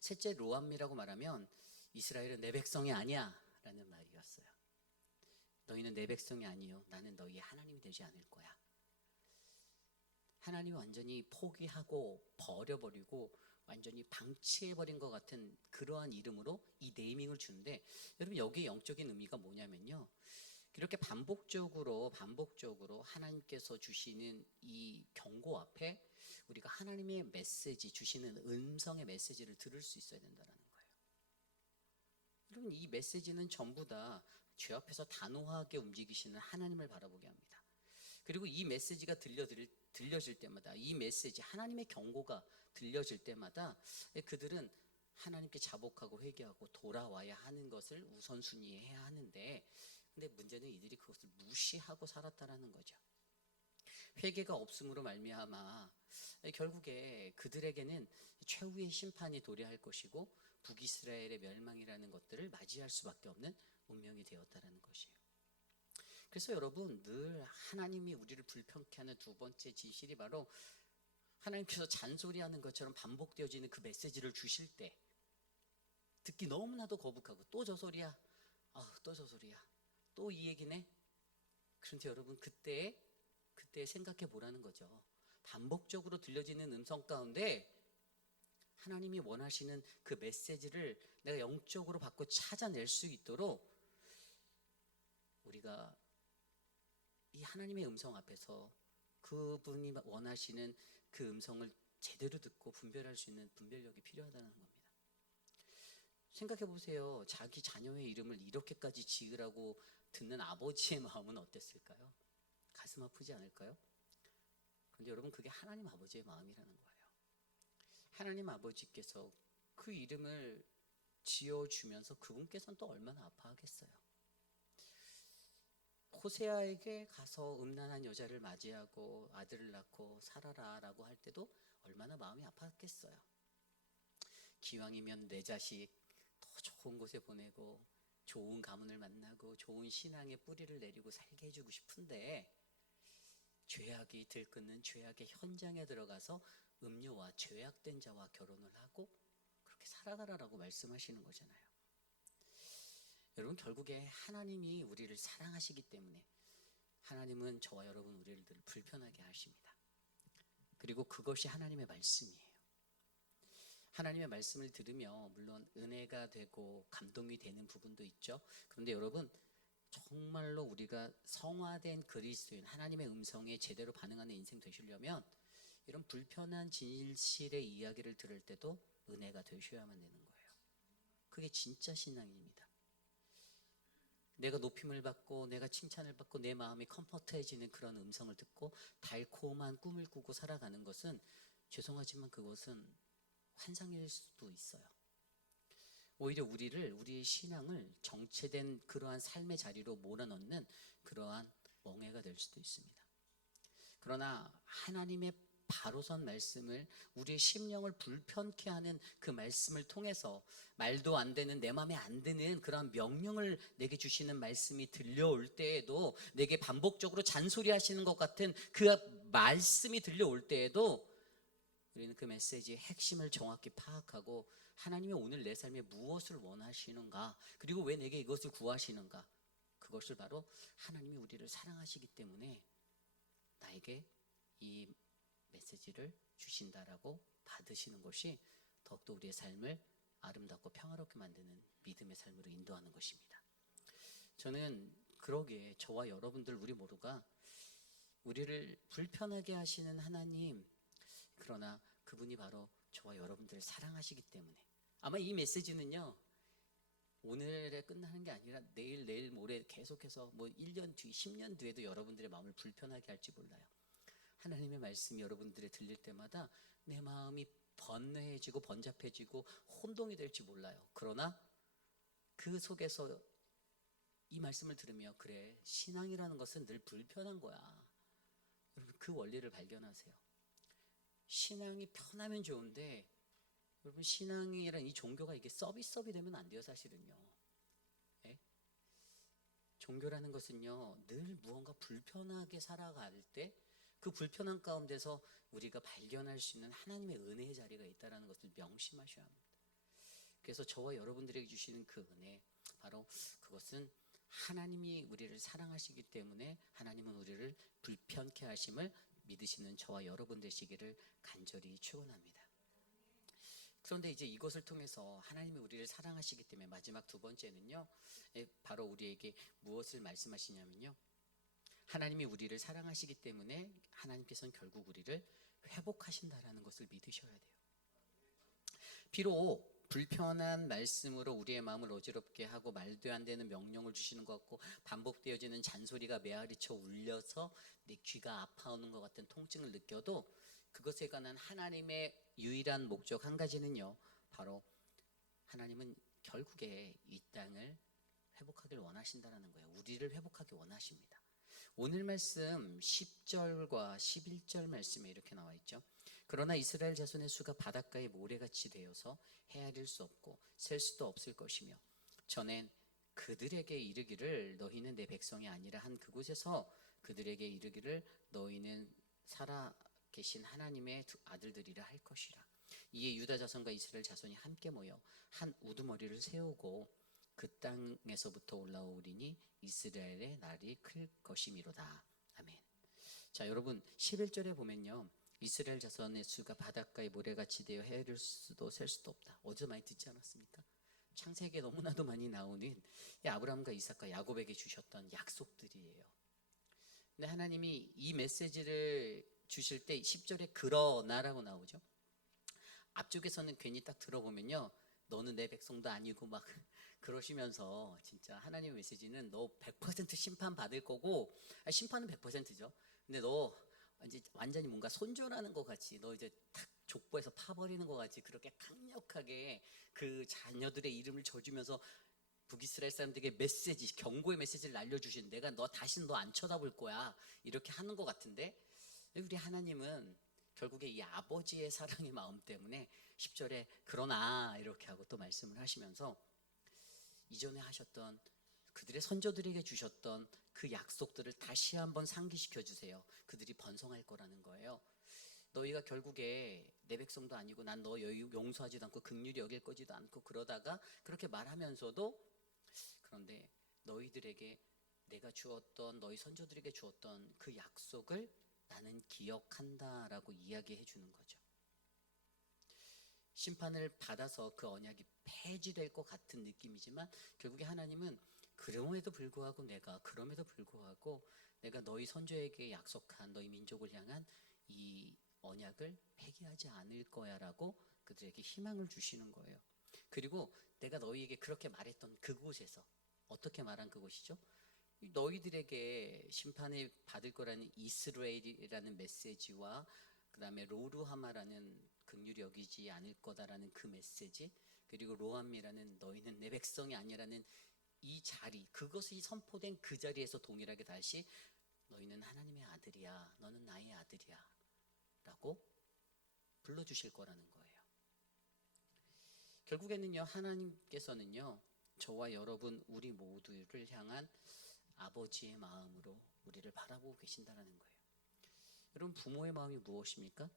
셋째 로암미라고 말하면 이스라엘은 내 백성이 아니야 라는 말이었어요. 너희는 내 백성이 아니요, 나는 너희의 하나님이 되지 않을 거야. 하나님이 완전히 포기하고 버려버리고 완전히 방치해버린 것 같은 그러한 이름으로 이 네이밍을 주는데, 여러분, 여기에 영적인 의미가 뭐냐면요, 이렇게 반복적으로 하나님께서 주시는 이 경고 앞에 우리가 하나님의 메시지, 주시는 음성의 메시지를 들을 수 있어야 된다는 거예요. 여러분, 이 메시지는 전부 다 죄 앞에서 단호하게 움직이시는 하나님을 바라보게 합니다. 그리고 이 메시지가 들려질 때마다, 이 메시지, 하나님의 경고가 들려질 때마다 그들은 하나님께 자복하고 회개하고 돌아와야 하는 것을 우선순위해야 하는데, 근데 문제는 이들이 그것을 무시하고 살았다라는 거죠. 회개가 없음으로 말미암아 결국에 그들에게는 최후의 심판이 도래할 것이고 북이스라엘의 멸망이라는 것들을 맞이할 수밖에 없는 운명이 되었다라는 것이에요. 그래서 여러분, 늘 하나님이 우리를 불편케 하는 두 번째 진실이 바로 하나님께서 잔소리하는 것처럼 반복되어지는 그 메시지를 주실 때 듣기 너무나도 거북하고, 또 저 소리야, 또 저 소리야, 또 이 얘기네. 그런데 여러분, 그때 생각해 보라는 거죠. 반복적으로 들려지는 음성 가운데 하나님이 원하시는 그 메시지를 내가 영적으로 받고 찾아낼 수 있도록 우리가 이 하나님의 음성 앞에서 그분이 원하시는 그 음성을 제대로 듣고 분별할 수 있는 분별력이 필요하다는 겁니다. 생각해 보세요. 자기 자녀의 이름을 이렇게까지 지으라고 듣는 아버지의 마음은 어땠을까요? 가슴 아프지 않을까요? 그런데 여러분, 그게 하나님 아버지의 마음이라는 거예요. 하나님 아버지께서 그 이름을 지어주면서 그분께서는 또 얼마나 아파하겠어요. 호세아에게 가서 음란한 여자를 맞이하고 아들을 낳고 살아라 라고 할 때도 얼마나 마음이 아팠겠어요. 기왕이면 내 자식 더 좋은 곳에 보내고 좋은 가문을 만나고 좋은 신앙의 뿌리를 내리고 살게 해주고 싶은데, 죄악이 들끓는 죄악의 현장에 들어가서 음료와 죄악된 자와 결혼을 하고 그렇게 살아가라라고 말씀하시는 거잖아요. 여러분, 결국에 하나님이 우리를 사랑하시기 때문에 하나님은 저와 여러분 우리를 늘 불편하게 하십니다. 그리고 그것이 하나님의 말씀이에요. 하나님의 말씀을 들으며 물론 은혜가 되고 감동이 되는 부분도 있죠. 그런데 여러분, 정말로 우리가 성화된 그리스도인, 하나님의 음성에 제대로 반응하는 인생 되시려면 이런 불편한 진실의 이야기를 들을 때도 은혜가 되셔야만 되는 거예요. 그게 진짜 신앙입니다. 내가 높임을 받고 내가 칭찬을 받고 내 마음이 컴포트해지는 그런 음성을 듣고 달콤한 꿈을 꾸고 살아가는 것은, 죄송하지만 그것은 환상일 수도 있어요. 오히려 우리의 신앙을 정체된 그러한 삶의 자리로 몰아넣는 그러한 멍해가 될 수도 있습니다. 그러나 하나님의 바로선 말씀을, 우리의 심령을 불편케 하는 그 말씀을 통해서 말도 안 되는, 내 마음에 안 드는 그러한 명령을 내게 주시는 말씀이 들려올 때에도, 내게 반복적으로 잔소리하시는 것 같은 그 말씀이 들려올 때에도 우리는 그 메시지의 핵심을 정확히 파악하고 하나님이 오늘 내 삶에 무엇을 원하시는가, 그리고 왜 내게 이것을 구하시는가, 그것을 바로 하나님이 우리를 사랑하시기 때문에 나에게 이 메시지를 주신다라고 받으시는 것이 더욱더 우리의 삶을 아름답고 평화롭게 만드는 믿음의 삶으로 인도하는 것입니다. 저는 그러기에 저와 여러분들 우리 모두가 우리를 불편하게 하시는 하나님, 그러나 그분이 바로 저와 여러분들을 사랑하시기 때문에, 아마 이 메시지는요 오늘에 끝나는 게 아니라 내일 모레 계속해서 뭐 1년 뒤 10년 뒤에도 여러분들의 마음을 불편하게 할지 몰라요. 하나님의 말씀이 여러분들에 들릴 때마다 내 마음이 번뇌해지고 번잡해지고 혼동이 될지 몰라요. 그러나 그 속에서 이 말씀을 들으며, 그래, 신앙이라는 것은 늘 불편한 거야. 여러분, 그 원리를 발견하세요. 신앙이 편하면 좋은데, 여러분, 신앙이란 이 종교가 이게 서비스업이 되면 안 돼요, 사실은요. 예? 종교라는 것은요 늘 무언가 불편하게 살아갈 때 그 불편한 가운데서 우리가 발견할 수 있는 하나님의 은혜의 자리가 있다는 것을 명심하셔야 합니다. 그래서 저와 여러분들에게 주시는 그 은혜, 바로 그것은 하나님이 우리를 사랑하시기 때문에 하나님은 우리를 불편케 하심을 믿으시는 저와 여러분 되시기를 간절히 축원합니다. 그런데 이제 이것을 통해서 하나님이 우리를 사랑하시기 때문에 마지막 두 번째는요, 바로 우리에게 무엇을 말씀하시냐면요, 하나님이 우리를 사랑하시기 때문에 하나님께서는 결국 우리를 회복하신다라는 것을 믿으셔야 돼요. 비록 불편한 말씀으로 우리의 마음을 어지럽게 하고 말도 안 되는 명령을 주시는 것 같고 반복되어지는 잔소리가 메아리쳐 울려서 내 귀가 아파오는 것 같은 통증을 느껴도, 그것에 관한 하나님의 유일한 목적 한 가지는요, 바로 하나님은 결국에 이 땅을 회복하길 원하신다는 거예요. 우리를 회복하기 원하십니다. 오늘 말씀 10절과 11절 말씀에 이렇게 나와 있죠. 그러나 이스라엘 자손의 수가 바닷가의 모래같이 되어서 헤아릴 수 없고 셀 수도 없을 것이며, 전엔 그들에게 이르기를 너희는 내 백성이 아니라 한 그곳에서 그들에게 이르기를 너희는 살아 계신 하나님의 아들들이라 할 것이라. 이에 유다 자손과 이스라엘 자손이 함께 모여 한 우두머리를 세우고 그 땅에서부터 올라오리니 이스라엘의 날이 클 것이미로다. 아멘. 자, 여러분 11절에 보면요, 이스라엘 자손의 수가 바닷가의 모래같이 되어 헤아릴 수도 셀 수도 없다. 어제 많이 듣지 않았습니까? 창세기에 너무나도 많이 나오는 아브라함과 이삭과 야곱에게 주셨던 약속들이에요. 근데 하나님이 이 메시지를 주실 때 10절에 그러나라고 나오죠. 앞쪽에서는 괜히 딱 들어보면요, 너는 내 백성도 아니고 막 그러시면서 진짜 하나님의 메시지는 너 100% 심판 받을 거고, 심판은 100%죠. 근데 너 이제 완전히 뭔가 손절하는 것 같이, 너 이제 탁 족보에서 파버리는 것 같이 그렇게 강력하게 그 자녀들의 이름을 져주면서 북이스라엘 사람들에게 메시지, 경고의 메시지를 날려주신, 내가 너 다시는 너 안 쳐다볼 거야, 이렇게 하는 것 같은데, 우리 하나님은 결국에 이 아버지의 사랑의 마음 때문에 10절에 그러나 이렇게 하고 또 말씀을 하시면서 이전에 하셨던, 그들의 선조들에게 주셨던 그 약속들을 다시 한번 상기시켜 주세요. 그들이 번성할 거라는 거예요. 너희가 결국에 내 백성도 아니고 난 너 용서하지도 않고 긍휼히 여길 거지도 않고 그러다가 그렇게 말하면서도, 그런데 너희들에게 내가 주었던, 너희 선조들에게 주었던 그 약속을 나는 기억한다라고 이야기해 주는 거죠. 심판을 받아서 그 언약이 폐지될 것 같은 느낌이지만 결국에 하나님은 그럼에도 불구하고 내가 너희 선조에게 약속한 너희 민족을 향한 이 언약을 폐기하지 않을 거야라고 그들에게 희망을 주시는 거예요. 그리고 내가 너희에게 그렇게 말했던 그곳에서, 어떻게 말한 그곳이죠? 너희들에게 심판을 받을 거라는 이스라엘이라는 메시지와 그 다음에 로루하마라는 긍휼히 여기지 않을 거다라는 그 메시지, 그리고 로암미라는 너희는 내 백성이 아니라는 이 자리, 그것이 선포된 그 자리에서 동일하게 다시 너희는 하나님의 아들이야, 너는 나의 아들이야 라고 불러주실 거라는 거예요. 결국에는요, 하나님께서는요, 저와 여러분 우리 모두를 향한 아버지의 마음으로 우리를 바라보고 계신다는 거예요. 여러분, 부모의 마음이 무엇입니까?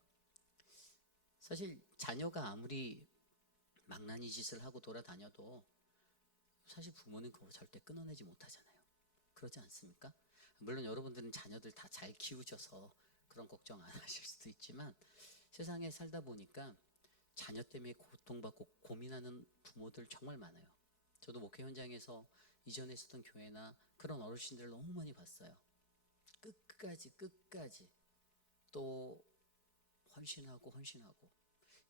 사실 자녀가 아무리 망나니 짓을 하고 돌아다녀도 사실 부모는 그거 절대 끊어내지 못하잖아요. 그렇지 않습니까? 물론 여러분들은 자녀들 다 잘 키우셔서 그런 걱정 안 하실 수도 있지만, 세상에 살다 보니까 자녀 때문에 고통받고 고민하는 부모들 정말 많아요. 저도 목회 현장에서 이전에 있었던 교회나 그런 어르신들을 너무 많이 봤어요. 끝까지 또 헌신하고.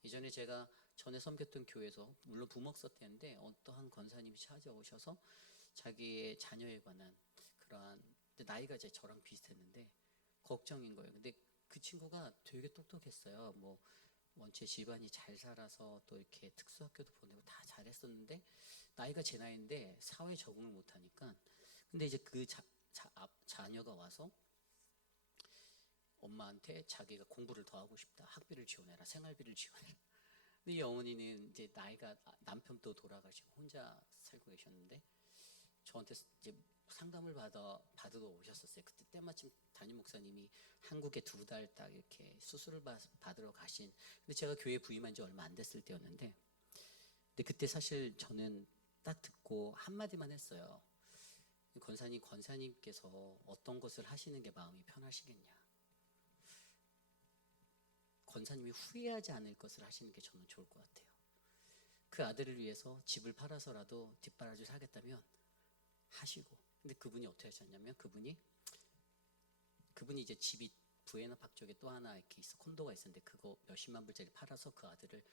예전에 제가 전에 섬겼던 교회에서, 물론 부목사 때인데, 어떠한 권사님이 찾아오셔서 자기의 자녀에 관한 그러한, 나이가 이제 저랑 비슷했는데 걱정인 거예요. 근데 그 친구가 되게 똑똑했어요. 뭐 원체 집안이 잘 살아서 또 이렇게 특수학교도 보내고 다 잘했었는데, 나이가 제 나이인데 사회에 적응을 못하니까, 근데 이제 그 자녀가 와서 엄마한테 자기가 공부를 더 하고 싶다, 학비를 지원해라, 생활비를 지원해라. 근데 이 어머니는 이제 나이가, 남편도 돌아가시고 혼자 살고 계셨는데 저한테 이제 상담을 받으러 오셨었어요. 그때 때마침 담임 목사님이 한국에 2달 딱 이렇게 수술을 받으러 가신, 근데 제가 교회 부임한 지 얼마 안 됐을 때였는데, 근데 그때 사실 저는 딱 듣고 한마디만 했어요. 권사님께서 어떤 것을 하시는 게 마음이 편하시겠냐. 권사님이 후회하지 않을 것을 하시는 게 저는 좋을 것 같아요. 그 아들을 위해서 집을 팔아서라도 뒷바라지를 하겠다면 하시고. 근데 그분이 어떻게 하셨냐면, 그분이 이제 집이 부에나팍 쪽에 또 하나 이렇게 콘도가 있었는데 그거 몇십만 불짜리 팔아서 그 아들을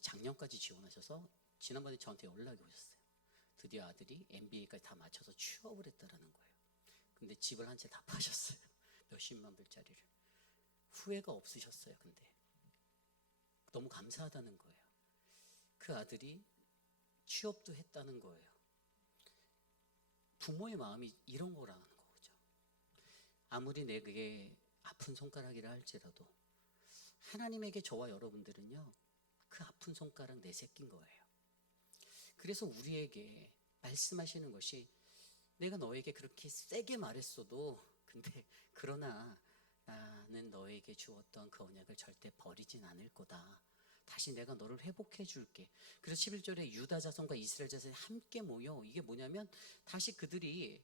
작년까지 지원하셔서 지난번에 저한테 연락이 오셨어요. 드디어 아들이 MBA까지 다 마쳐서 취업을 했다라는 거예요. 근데 집을 한 채 다 파셨어요. 몇십만 불짜리를. 후회가 없으셨어요. 근데 너무 감사하다는 거예요. 그 아들이 취업도 했다는 거예요. 부모의 마음이 이런 거라는 거죠. 아무리 내게 아픈 손가락이라 할지라도 하나님에게 저와 여러분들은요, 그 아픈 손가락 내새낀 거예요. 그래서 우리에게 말씀하시는 것이, 내가 너에게 그렇게 세게 말했어도, 근데 그러나 나는 너에게 주었던 그 언약을 절대 버리진 않을 거다. 다시 내가 너를 회복해 줄게. 그래서 11절에 유다 자손과 이스라엘 자손이 함께 모여, 이게 뭐냐면 다시 그들이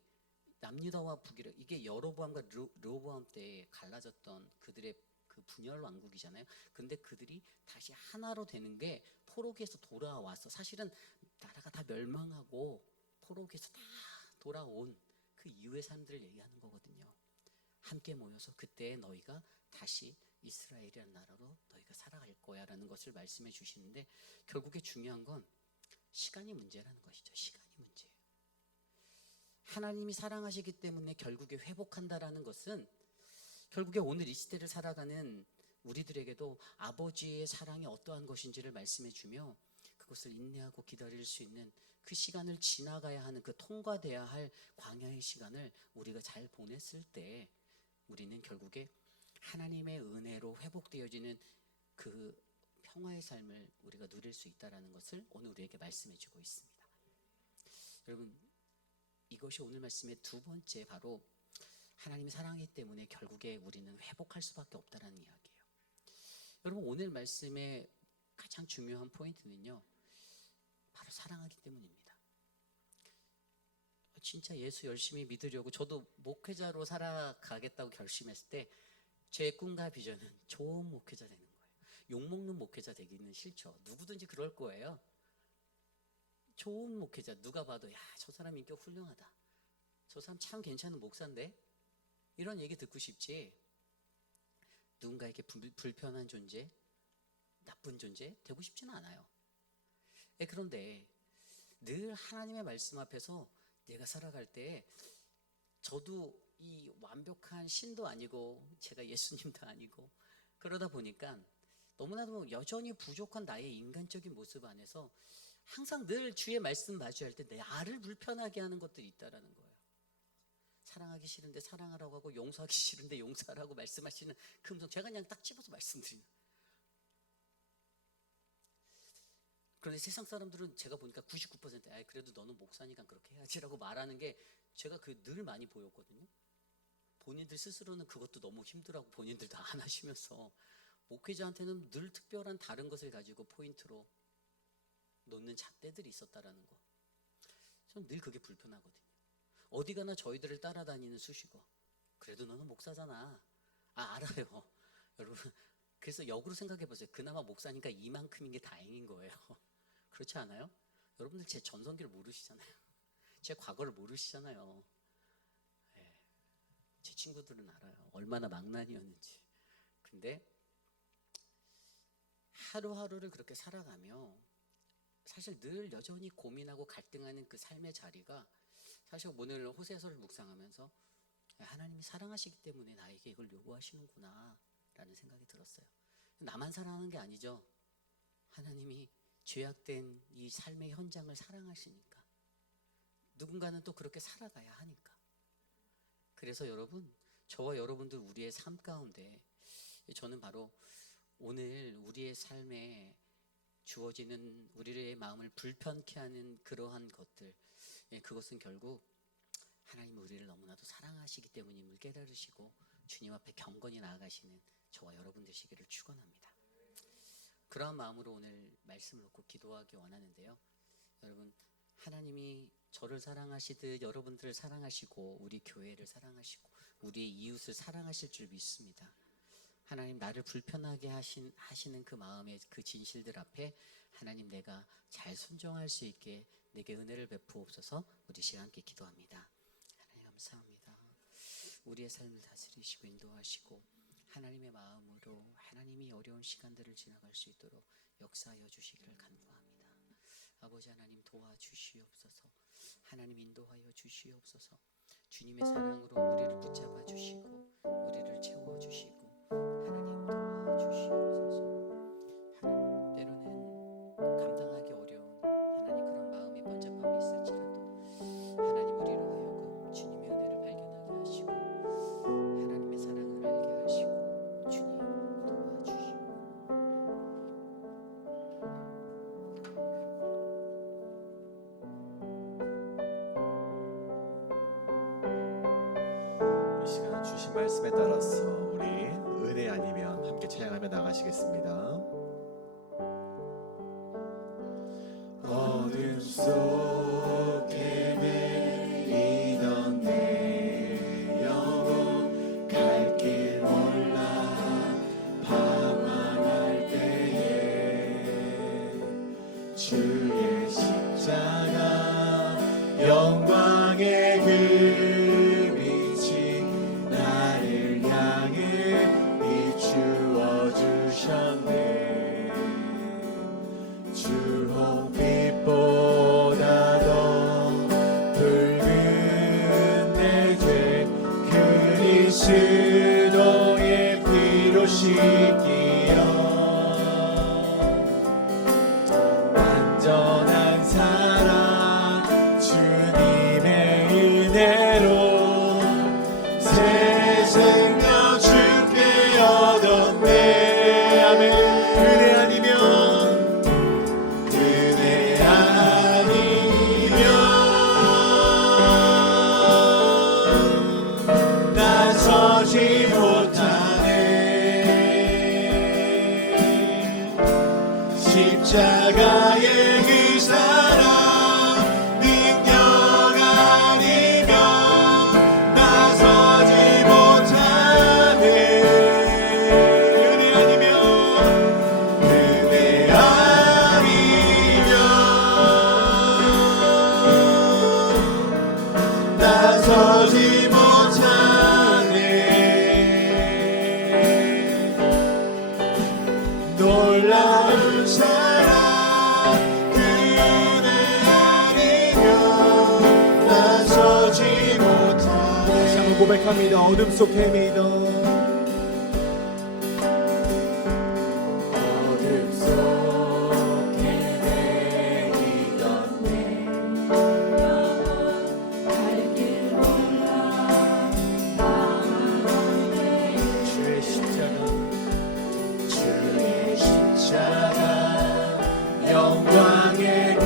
남유다와 북이라, 이게 여로보암과 르호보암 때 갈라졌던 그들의 그 분열 왕국이잖아요. 근데 그들이 다시 하나로 되는 게 포로기에서 돌아와서, 사실은 나라가 다 멸망하고 포로기에서 다 돌아온 그 이후의 사람들을 얘기하는 거거든요. 함께 모여서 그때 너희가 다시 이스라엘이라는 나라로 너희가 살아갈 거야 라는 것을 말씀해 주시는데, 결국에 중요한 건 시간이 문제라는 것이죠. 시간이 문제예요. 하나님이 사랑하시기 때문에 결국에 회복한다라는 것은, 결국에 오늘 이 시대를 살아가는 우리들에게도 아버지의 사랑이 어떠한 것인지를 말씀해 주며, 그것을 인내하고 기다릴 수 있는 그 시간을 지나가야 하는, 그 통과돼야 할 광야의 시간을 우리가 잘 보냈을 때 우리는 결국에 하나님의 은혜로 회복되어지는 그 평화의 삶을 우리가 누릴 수 있다는 것을 오늘 우리에게 말씀해 주고 있습니다. 여러분, 이것이 오늘 말씀의 두 번째, 바로 하나님이 사랑하기 때문에 결국에 우리는 회복할 수밖에 없다는 이야기예요. 여러분, 오늘 말씀의 가장 중요한 포인트는요, 바로 사랑하기 때문입니다. 진짜 예수 열심히 믿으려고 저도 목회자로 살아가겠다고 결심했을 때 제 꿈과 비전은 좋은 목회자 되는 거예요. 욕먹는 목회자 되기는 싫죠. 누구든지 그럴 거예요. 좋은 목회자, 누가 봐도 야, 저 사람 인격 훌륭하다, 저 사람 참 괜찮은 목사인데, 이런 얘기 듣고 싶지, 누군가에게 불편한 존재, 나쁜 존재 되고 싶지는 않아요. 그런데 늘 하나님의 말씀 앞에서 내가 살아갈 때, 저도 이 완벽한 신도 아니고 제가 예수님도 아니고 그러다 보니까 너무나도 여전히 부족한 나의 인간적인 모습 안에서 항상 늘 주의 말씀 마주할 때 나를 불편하게 하는 것들이 있다라는 거예요. 사랑하기 싫은데 사랑하라고 하고, 용서하기 싫은데 용서하라고 말씀하시는 그 음성, 제가 그냥 딱 집어서 말씀드리는. 그런데 세상 사람들은 제가 보니까 99% 아이 그래도 너는 목사니까 그렇게 해야지라고 말하는 게 제가 늘 많이 보였거든요. 본인들 스스로는 그것도 너무 힘들어하고 본인들도 안 하시면서 목회자한테는 늘 특별한 다른 것을 가지고 포인트로 놓는 잣대들이 있었다라는 거. 저는 늘 그게 불편하거든요. 어디 가나 저희들을 따라다니는 수식어, 그래도 너는 목사잖아. 알아요. 여러분, 그래서 역으로 생각해 보세요. 그나마 목사니까 이만큼인 게 다행인 거예요. 그렇지 않아요? 여러분들 제 전성기를 모르시잖아요. 제 과거를 모르시잖아요. 제 친구들은 알아요. 얼마나 망난이었는지. 근데 하루하루를 그렇게 살아가며 사실 늘 여전히 고민하고 갈등하는 그 삶의 자리가, 사실 오늘 호세아서를 묵상하면서 하나님이 사랑하시기 때문에 나에게 이걸 요구하시는구나 라는 생각이 들었어요. 나만 사랑하는 게 아니죠. 하나님이 죄악된 이 삶의 현장을 사랑하시니까 누군가는 또 그렇게 살아가야 하니까. 그래서 여러분, 저와 여러분들 우리의 삶 가운데, 저는 바로 오늘 우리의 삶에 주어지는 우리의 마음을 불편케 하는 그러한 것들, 그것은 결국 하나님 우리를 너무나도 사랑하시기 때문임을 깨달으시고 주님 앞에 경건히 나아가시는 저와 여러분 되시기를 축원합니다. 그러한 마음으로 오늘 말씀을 놓고 기도하기 원하는데요. 여러분, 하나님이 저를 사랑하시듯 여러분들을 사랑하시고 우리 교회를 사랑하시고 우리의 이웃을 사랑하실 줄 믿습니다. 하나님, 나를 불편하게 하시는 그 마음의 그 진실들 앞에 하나님, 내가 잘 순종할 수 있게 내게 은혜를 베푸옵소서. 우리 시간 함께 기도합니다. 하나님 감사합니다. 우리의 삶을 다스리시고 인도하시고 하나님의 마음으로 하나님이 어려운 시간들을 지나갈 수 있도록 역사하여 주시기를 간구합니다. 아버지 하나님, 도와주시옵소서. 하나님 인도하여 주시옵소서. 주님의 사랑으로 우리를 붙잡아 주시고 우리를 채워 주시고 하나님 도와주시옵소서. 하나님, 때로는 감당하기 어려운 하나님 그런 마음의 번잡함이 있을지라도 하나님 우리로 하여금 주님의 은혜를 발견하게 하시고 하나님의 사랑을 알게 하시고 주님 도와주시고 이 시간 주신 말씀에 따라서 우리 은혜 아니면 함께 찬양하며 나가시겠습니다. 어둠 속에 매이던 내 영혼 갈 길 몰라 방황할 때에 주의 십자가 영광의 그 빛이 나를 향해 비추어 십자가의 그 사랑 능력 아니면 나서지 못하네. 은혜 아니면 나서지 못하네. 놀라운 사랑 그대 아니면 나서지 못하네. 다시 한번 고백합니다. 어둠 속에 믿어 어둠 속에 내리던 내 영혼 갈 길 몰라 나만 주의 십자가 주의 십자가 영광의 그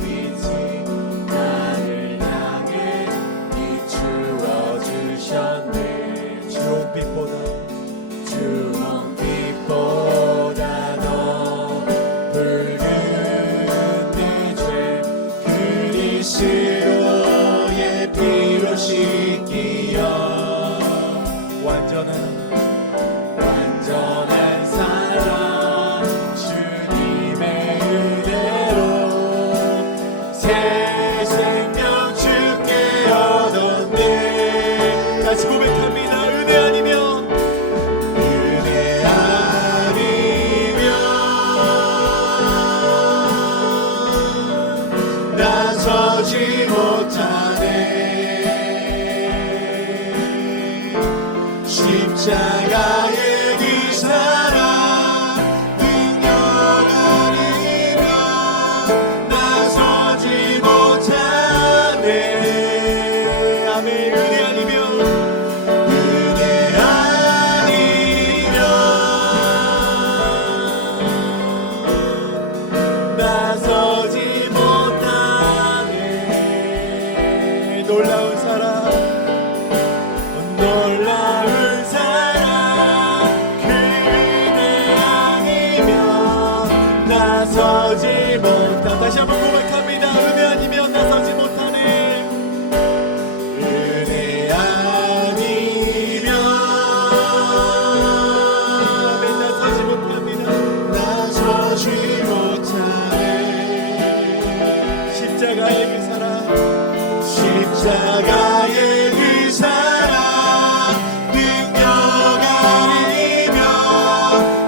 빛이 나를 향해 비추어 주셨네. 주홍빛보다 더 붉은 내 죄 그리스도의 피로 씻기어 완전한 사랑 주님의 은혜로 새 생명 주께 얻었네. 다시 고백합니다. 은혜 아니면 나서지 못하네. 십자가의 그 사랑 능력 아니면 나서지 못하네. 아멘. 은혜 아니면 나서지 못하네. 놀라운 사랑 그대 아니면 나서지 못하네. 다시 한번 고백합니다. 은혜 아니면 나서지 못하네. 은혜 아니면 아멘. 나서지 못합니다. 나서지 못하네. 십자가의 그 사랑 십자가의 그 사랑 능력 아니면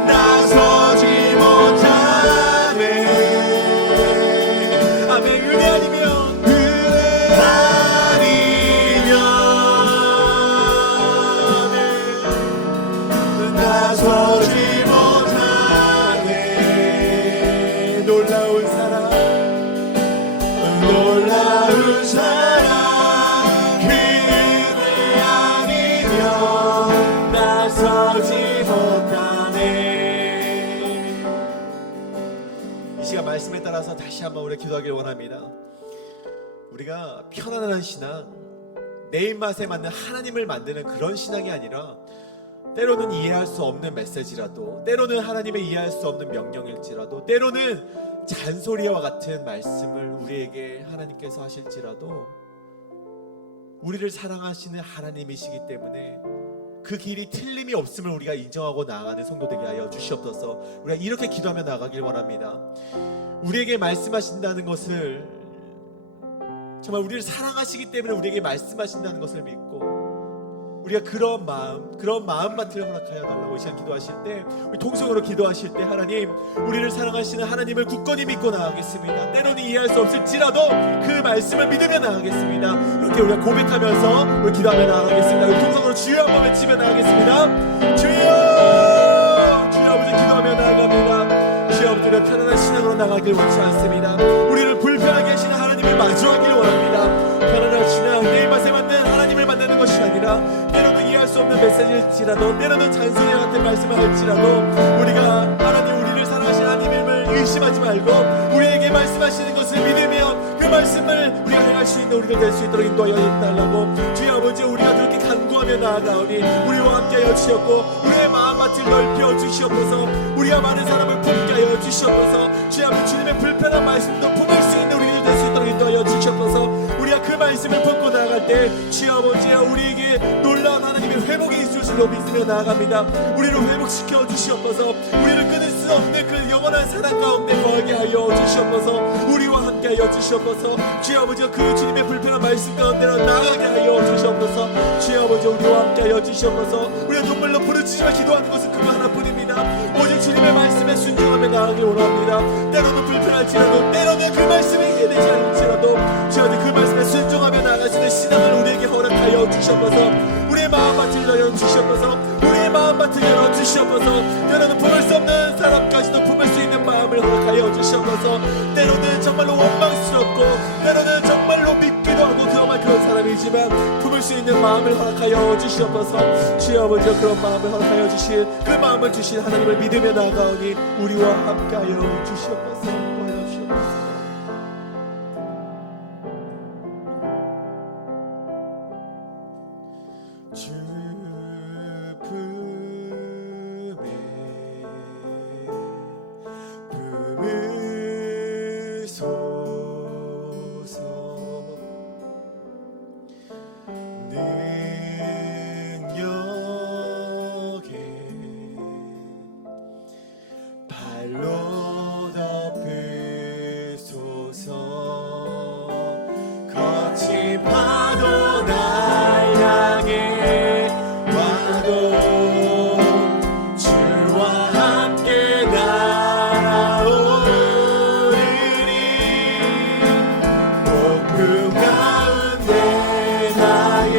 나서지 못하네. 아멘. 은혜 아니면 나서지 못하네. 놀라운 사랑 그대 아니면 나서지 못하네. 이 시간 말씀에 따라서 다시 한번 우리 기도하길 원합니다. 우리가 편안한 신앙, 내 입맛에 맞는 하나님을 만드는 그런 신앙이 아니라 때로는 이해할 수 없는 메시지라도, 때로는 하나님의 이해할 수 없는 명령일지라도, 때로는 잔소리와 같은 말씀을 우리에게 하나님께서 하실지라도 우리를 사랑하시는 하나님이시기 때문에 그 길이 틀림이 없음을 우리가 인정하고 나아가는 성도 되게 하여 주시옵소서. 우리가 이렇게 기도하며 나가길 원합니다. 우리에게 말씀하신다는 것을, 정말 우리를 사랑하시기 때문에 우리에게 말씀하신다는 것을 믿고 우리가 그런 마음밭을 허락하여 달라고 이 시간 기도하실 때, 우리 통성으로 기도하실 때 하나님, 우리를 사랑하시는 하나님을 굳건히 믿고 나아가겠습니다. 때로는 이해할 수 없을지라도 그 말씀을 믿으며 나아가겠습니다. 이렇게 우리가 고백하면서 우리 기도하며 나아가겠습니다. 우리 통성으로 주여 한번 외치며 나아가겠습니다. 주여! 주여 아버지 기도하며 나아갑니다. 주여 아버지 우리가 편안한 신앙으로 나가길 원치 않습니다. 우리를 불편하게 하시는 하나님을 마주하기를 원합니다. 편안한 신앙, 내 입맛에 맞는 하나님을 만나는 것이 아니라 때로는 이해할 수 없는 메시지일지라도, 때로는 잔소리 같은 말씀을 할지라도 우리가 하나님, 우리를 사랑하시는 하나님을 의심하지 말고 우리에게 말씀하시는 것을 믿으며 그 말씀을 우리가 행할 수 있는 우리들 될 수 있도록 인도하여 달라고 주여 아버지, 우리가 그렇게 간구하며 나아가오니 우리와 함께하여 주시옵고 우리의 마음밭을 넓혀 주시옵소서. 우리가 많은 사람을 품게 하여 주시옵소서. 주여 아버지 주님의 불편한 말씀도 품을 수 있는 우리들 될 수 있도록 인도하여 주시옵소서. 우리가 그 말씀을 품고 나아갈 때 주여 아버지여 우리에게 놀라운 하나님의 회복이 있을 줄로 믿으며 나아갑니다. 우리를 회복시켜 주시옵소서. 우리를 끊을 수 없는 그 영원한 사랑 가운데 거하게 하여 주시옵소서. 우리와 함께 하여 주시옵소서. 주여 아버지여 그 주님의 불편한 말씀 가운데로 나아가게 하여 주시옵소서. 주여 아버지 우리와 함께 하여 주시옵소서. 우리가 눈물로 부르짖으며 기도하는 것은 그거 하나뿐입니다. 오직 주님의 말씀에 순종하며 나아가기 원합니다. 때로는 불편할지라도 때로는 그 말씀이 이해되지 않을지라도 주여 그 말씀에 순종하며 나아갈 수 있는 신앙을 우리에게 허락하여 주시옵소서. 우리의 마음밭을 열어 주시옵소서. 우리의 마음밭을 열어 주시옵소서. 때로는 품을 수 없는 사람까지도 품을 수 있는 마음을 허락하여 주시옵소서. 때로는 정말로 원망스럽고 때로는 정말로 밉기도 하고 그만 그런 사람이지만 품을 수 있는 마음을 허락하여 주시옵소서. 주여 아버지여 그런 마음을 허락하여 주실 그 마음을 주신 하나님을 믿으며 나아가오니 우리와 함께하여 주시옵소서. 인도하여 주시옵소서. 주 품에 품으소서. 능력에 발로 덮으소서. 거친 파도 날 향해 와도 주와 함께 날아오르리. 폭풍 가운데 나의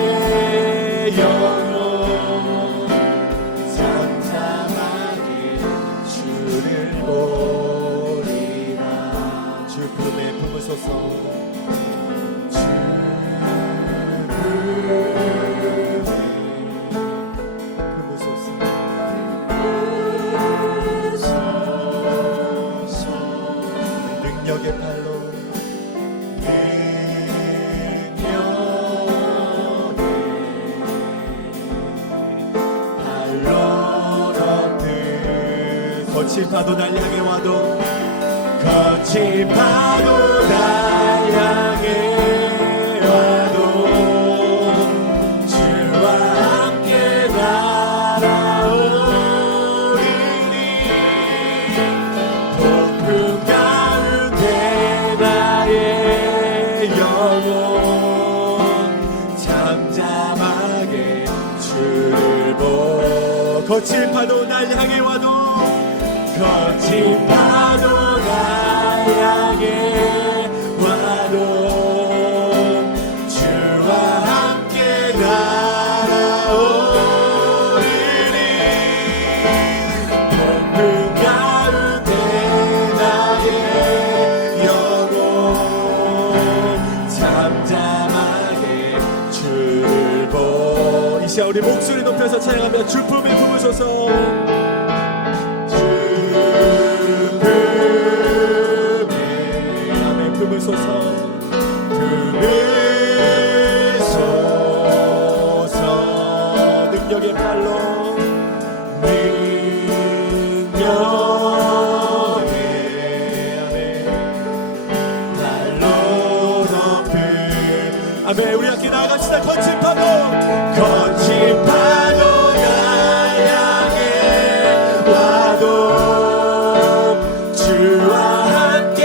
영혼 잠잠하게 주를 보리라. 주 품에 품으소서. 주 능력의 발로 덮은 거친 파도 날 향해 와도 거친 파도 날 향해 와도 주와 함께 날아오리니. 폭풍 가운데 나의 영혼 잠잠하게 주를 보. 거친 파도 날 향해 와도 거친 파도 날 향해 와도 주와 함께 날아오리니. 폭풍 가운데 나의 영혼 잠잠하게 주를 보. 이 시간 우리 목소리 높여서 찬양하며 주 품에 품으소서. 품으소서. 품으소서. 능력의 발로 능력의 발로 덮은 아멘. 우리 함께 나아갑시다. 거친 파도 거친 파도 날 향해 와도 주와 함께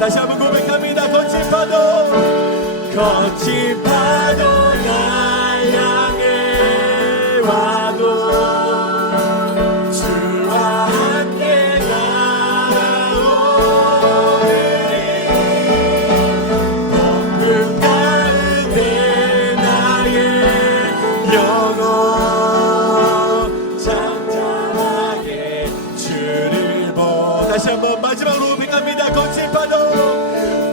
다시 한번 고백합니다. 거친 파도 거친 파도 날 향해 와도 주와 함께 나오리니. 폭풍 가운데 나의 영혼 잠잠하게 주를 보. 다시 한번 마지막으로 고백합니다. 거친 파도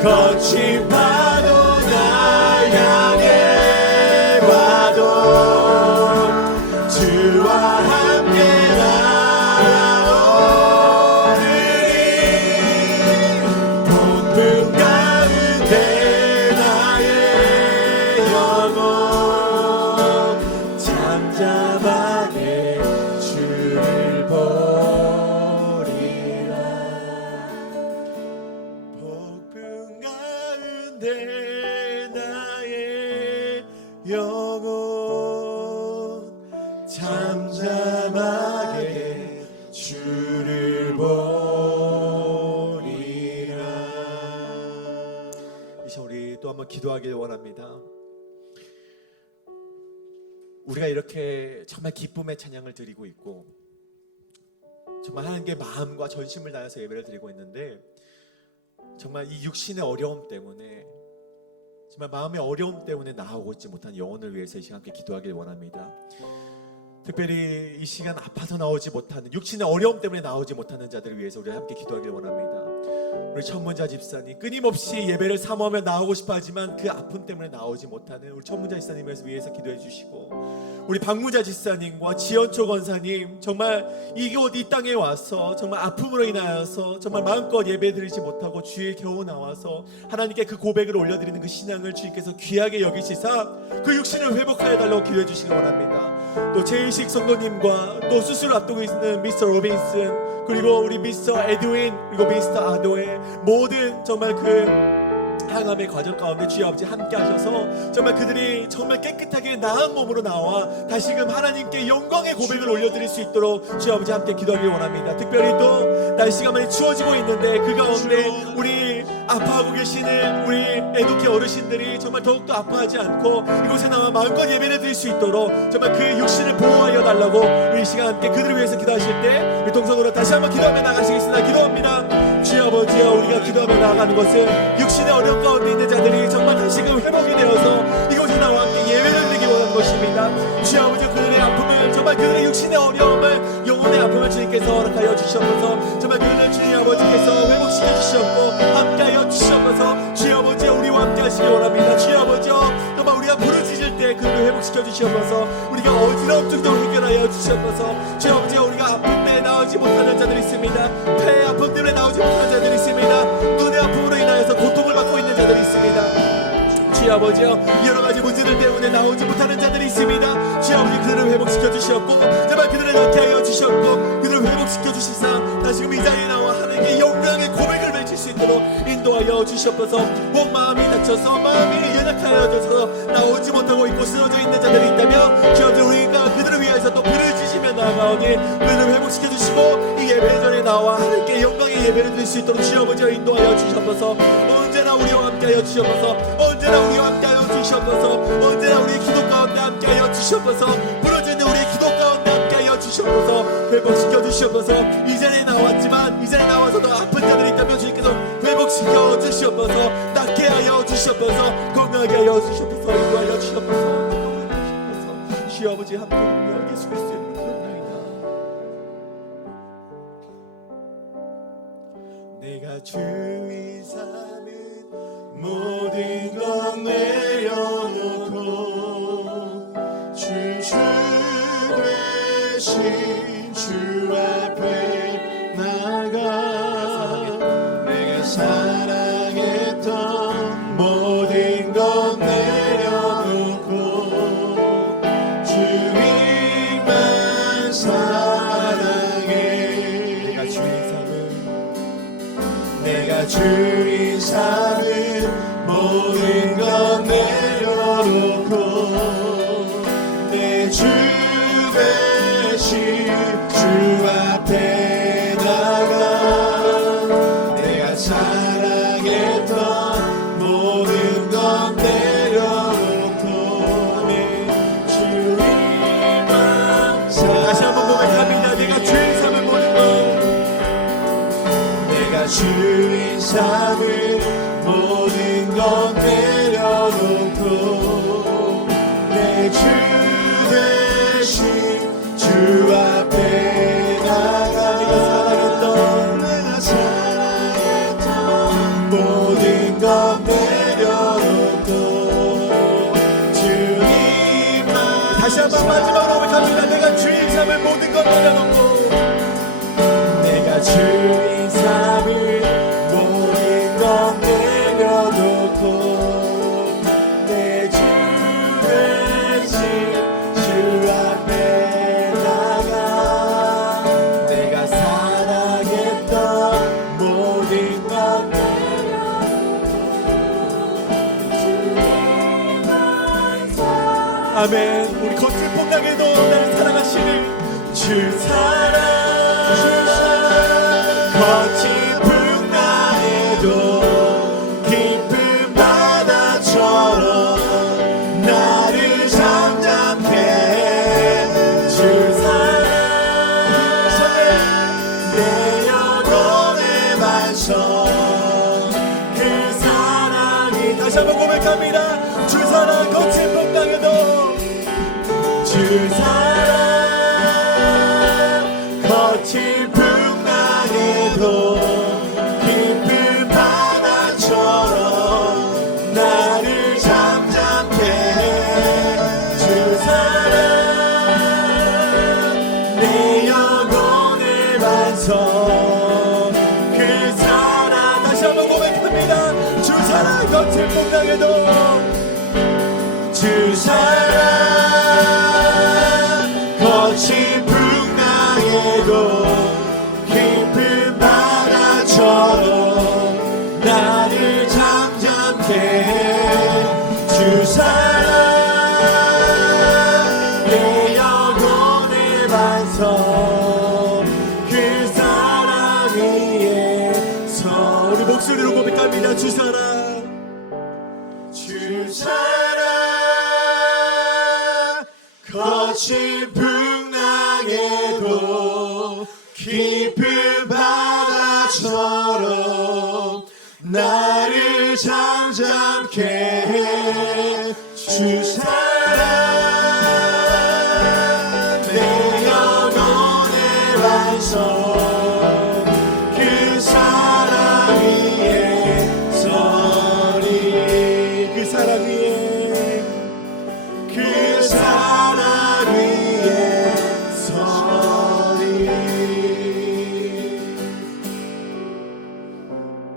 거친 파도 날 향해 와도 주와 함께 나오리니. 가운데 나의 영혼 잠잠하게 주를 보리라. 이제 우리 또 한번 기도하길 원합니다. 우리가 이렇게 정말 기쁨의 찬양을 드리고 있고 정말 하나님께 마음과 전심을 다해서 예배를 드리고 있는데 정말 이 육신의 어려움 때문에 정말 마음의 어려움 때문에 나오고 있지 못한 영혼을 위해서 이 시간 함께 기도하길 원합니다. 특별히 이 시간 아파서 나오지 못하는 육신의 어려움 때문에 나오지 못하는 자들을 위해서 우리 함께 기도하길 원합니다. 우리 천문자 집사님 끊임없이 예배를 사모하며 나오고 싶어 하지만 그 아픔 때문에 나오지 못하는 우리 천문자 집사님을 위해서 기도해 주시고 우리 박무자 집사님과 지연초 권사님 정말 이곳 이 땅에 와서 정말 아픔으로 인하여서 정말 마음껏 예배 드리지 못하고 주일 겨우 나와서 하나님께 그 고백을 올려드리는 그 신앙을 주님께서 귀하게 여기시사 그 육신을 회복하여 달라고 기도해 주시기 원합니다. 또 제일식 성도님과 또 수술을 앞두고 있는 미스터 로빈슨 그리고 우리 미스터 에드윈 그리고 미스터 아도의 모든 정말 그 항암의 과정 가운데 주여 아버지 함께 하셔서 정말 그들이 정말 깨끗하게 나은 몸으로 나와 다시금 하나님께 영광의 고백을 올려드릴 수 있도록 주여 아버지 함께 기도하길 원합니다. 특별히 또 날씨가 많이 추워지고 있는데 그 가운데 우리 아파하고 계시는 우리 애독회 어르신들이 정말 더욱더 아파하지 않고 이곳에 나와 마음껏 예배를 드릴 수 있도록 정말 그 육신을 보호하여 달라고 우리 이 시간 함께 그들을 위해서 기도하실 때 우리 동성으로 다시 한번 기도하며 나가시겠습니다. 기도합니다. 주여 아버지여 우리가 기도하며 나아가는 것은 육신의 어려움 가운데 있는 자들이 정말 다시금 회복이 되어서 이곳에 나와 함께 예배를 드리기 원하는 것입니다. 주여 아버지 그들의 아픔을 정말 그들의 육신의 어려움을 영혼의 아픔을 주님께서 허락하여 주시옵소서. 정말 그들을 주님 아버지께서 회복시켜 주시옵고 함께하여 주시옵소서. 주여 아버지 우리와 함께 하시기 원합니다. 주여 아버지여 정말 우리가 부르짖을 때 그들을 회복시켜 주시옵소서. 우리가 어지러움증도 해결하여 주시옵소서. 주여 아버지 우리가 아픔 때문에 나오지 못하는 자들이 있습니다. 폐의 아픔 때문에 나오지 못하는 자들이 있습니다. 눈의 아픔으로 인하여서 고통을 받고 있는 자들이 있습니다. 주여 아버지여 여러가지 문제들 때문에 나오지 못하는 자들이 있습니다. 주여 아버지 그들을 회복시켜 주시옵고 제발 그들을 낫게 하여 주시옵고 그들을 회복시켜 주시사 다시금 이 자리에 나와 하나님께 영광의 고백을 맺힐 수 있도록 인도하여 주시옵소서. 혹 마음이 다쳐서 마음이 연약하여져서 나오지 못하고 있고 쓰러져 있는 자들이 있다면 주여 우리가 그들을 위해서 또 글을 주시며 나아가오니 그들을 회복시켜 주시고 이 예배 전에 나와 하나님께 영광의 예배를 드릴 수 있도록 주여 아버지여 인도하여 주시옵소서. 언제나 우리와 함께하여 주시옵소서. 언제나 우리와 함께하여 주시옵소서. 언제나 우리 기도 가운데 함께하여 주시옵소서. 부러지는 우리 기도 가운데 함께하여 주시옵소서. 회복시켜 주시옵소서. 이 자리에 나왔지만 이 자리에 나와서도 아픈 자들이 있다면 주님께서 회복시켜 주시옵소서. 낫게 하여 주시옵소서. 건강하게 하여 주시옵소서. 인도하여 주시옵소서. 주여 아버지 함께 하며 예수 그리스도의 이름으로 내가 주의 삼은 모든 것 내려놓고 주 되신 주 앞에 나가 내가 사랑했던 모든 것 내려놓고 주님만 사랑해. 내가 주인 삼은 모든 것 내려놓고 내 주 대신 주 앞에 나가 내가 사랑했던 모든 것 내려놓고 내 주님만 사랑해. 다시 한번 고백합니다. 내가 주인 삼은 모든 것 내가 주인 삼은 모든 것 내려놓고 내 주 대신 주 앞에 나가 내가 사랑했던 모든 것 내려놓고 주님만. 다시 한번 마지막으로 고백합니다. 내가 주인 삼은 모든 것 내려놓고 내가 주인 삼은 모든 것 내려놓고 내 아멘. 우리 거친 풍랑에도 나를 사랑하시는 주 사랑, 거친 풍랑에도 깊은 바다처럼 나를 잠잠케 해. 주 사랑, 내 영혼의 반석, 그 사랑이 다시 한번 고백합니다. 주 사랑, 거친 풍랑에도 주 사랑, 거친 풍랑에도 깊은 바다처럼 나를 잠잠케 해. 주 사랑, 내 영혼의 반석, 그 사랑. 다시 한번 고백합니다. 주 사랑, 거친 풍랑에도 주 사랑, 거친 풍랑에도 깊은 바다처럼 나를 잠잠케 해. 주 사랑, 내 영혼의 반석, 그 사랑 위에서 우리 목소리로 고백합니다. 주 사랑, 주 사랑, 거친 풍랑에도 깊은 바다처럼 나를 잠잠케 해. 주 사랑, 내 영혼의 반석, 그 사랑 위에 서리. 그 사랑 위에, 그 사랑 위에 서리.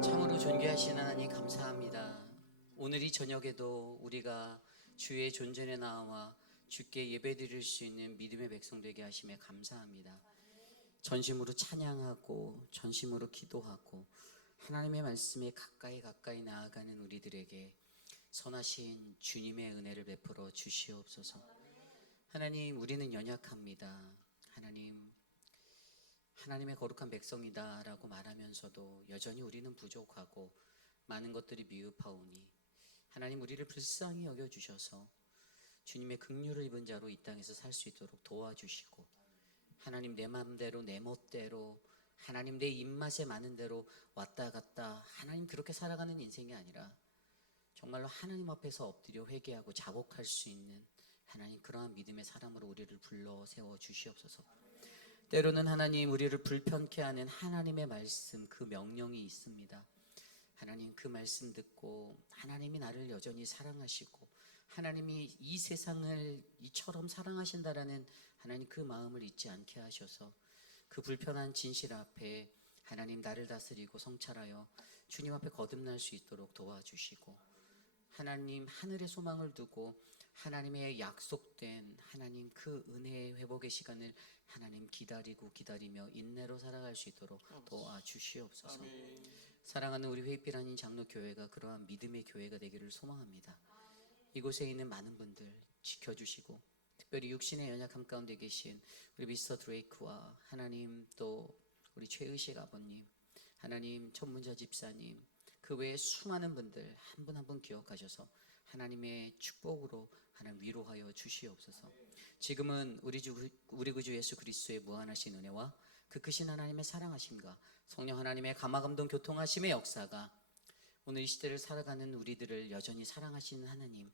참으로 존귀하신 하나님 감사합니다. 오늘 이 저녁에도 우리가 주의 존전에 나와 주께 예배드릴 수 있는 믿음의 백성 되게 하심에 감사합니다. 전심으로 찬양하고 전심으로 기도하고 하나님의 말씀에 가까이 나아가는 우리들에게 선하신 주님의 은혜를 베풀어 주시옵소서. 하나님, 우리는 연약합니다. 하나님의 거룩한 백성이다라고 말하면서도 여전히 우리는 부족하고 많은 것들이 미흡하오니 하나님, 우리를 불쌍히 여겨주셔서 주님의 긍휼을 입은 자로 이 땅에서 살 수 있도록 도와주시고, 하나님, 내 마음대로 내 멋대로 하나님 내 입맛에 맞는 대로 왔다 갔다 하나님 그렇게 살아가는 인생이 아니라 정말로 하나님 앞에서 엎드려 회개하고 자복할 수 있는 하나님 그러한 믿음의 사람으로 우리를 불러 세워 주시옵소서. 때로는 하나님, 우리를 불편케 하는 하나님의 말씀, 그 명령이 있습니다. 하나님, 그 말씀 듣고 하나님이 나를 여전히 사랑하시고 하나님이 이 세상을 이처럼 사랑하신다라는 하나님 그 마음을 잊지 않게 하셔서 그 불편한 진실 앞에 하나님 나를 다스리고 성찰하여 주님 앞에 거듭날 수 있도록 도와주시고, 하나님 하늘의 소망을 두고 하나님의 약속된 하나님 그 은혜의 회복의 시간을 하나님 기다리며 인내로 살아갈 수 있도록 도와주시옵소서. 사랑하는 우리 회빛하는 장로교회가 그러한 믿음의 교회가 되기를 소망합니다. 이곳에 있는 많은 분들 지켜주시고, 특별히 육신의 연약함 가운데 계신 우리 미스터 드레이크와 하나님, 또 우리 최의식 아버님, 하나님 천문자 집사님, 그 외에 수많은 분들 한 분 한 분 기억하셔서 하나님의 축복으로 하나님 위로하여 주시옵소서. 지금은 우리 구주 예수 그리스도의 무한하신 은혜와 그 크신 하나님의 사랑하심과 성령 하나님의 감화감동 교통하심의 역사가 오늘 이 시대를 살아가는 우리들을 여전히 사랑하시는 하나님,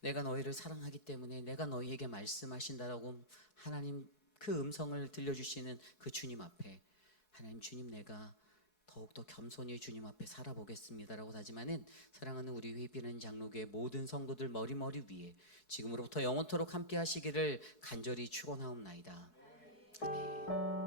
내가 너희를 사랑하기 때문에 내가 너희에게 말씀하신다라고 하나님 그 음성을 들려주시는 그 주님 앞에, 하나님 주님, 내가 더욱더 겸손히 주님 앞에 살아보겠습니다라고 다짐하는 사랑하는 우리 회비는 장로교의 모든 성도들 머리 위에 지금으로부터 영원토록 함께 하시기를 간절히 축원하옵나이다. 아멘.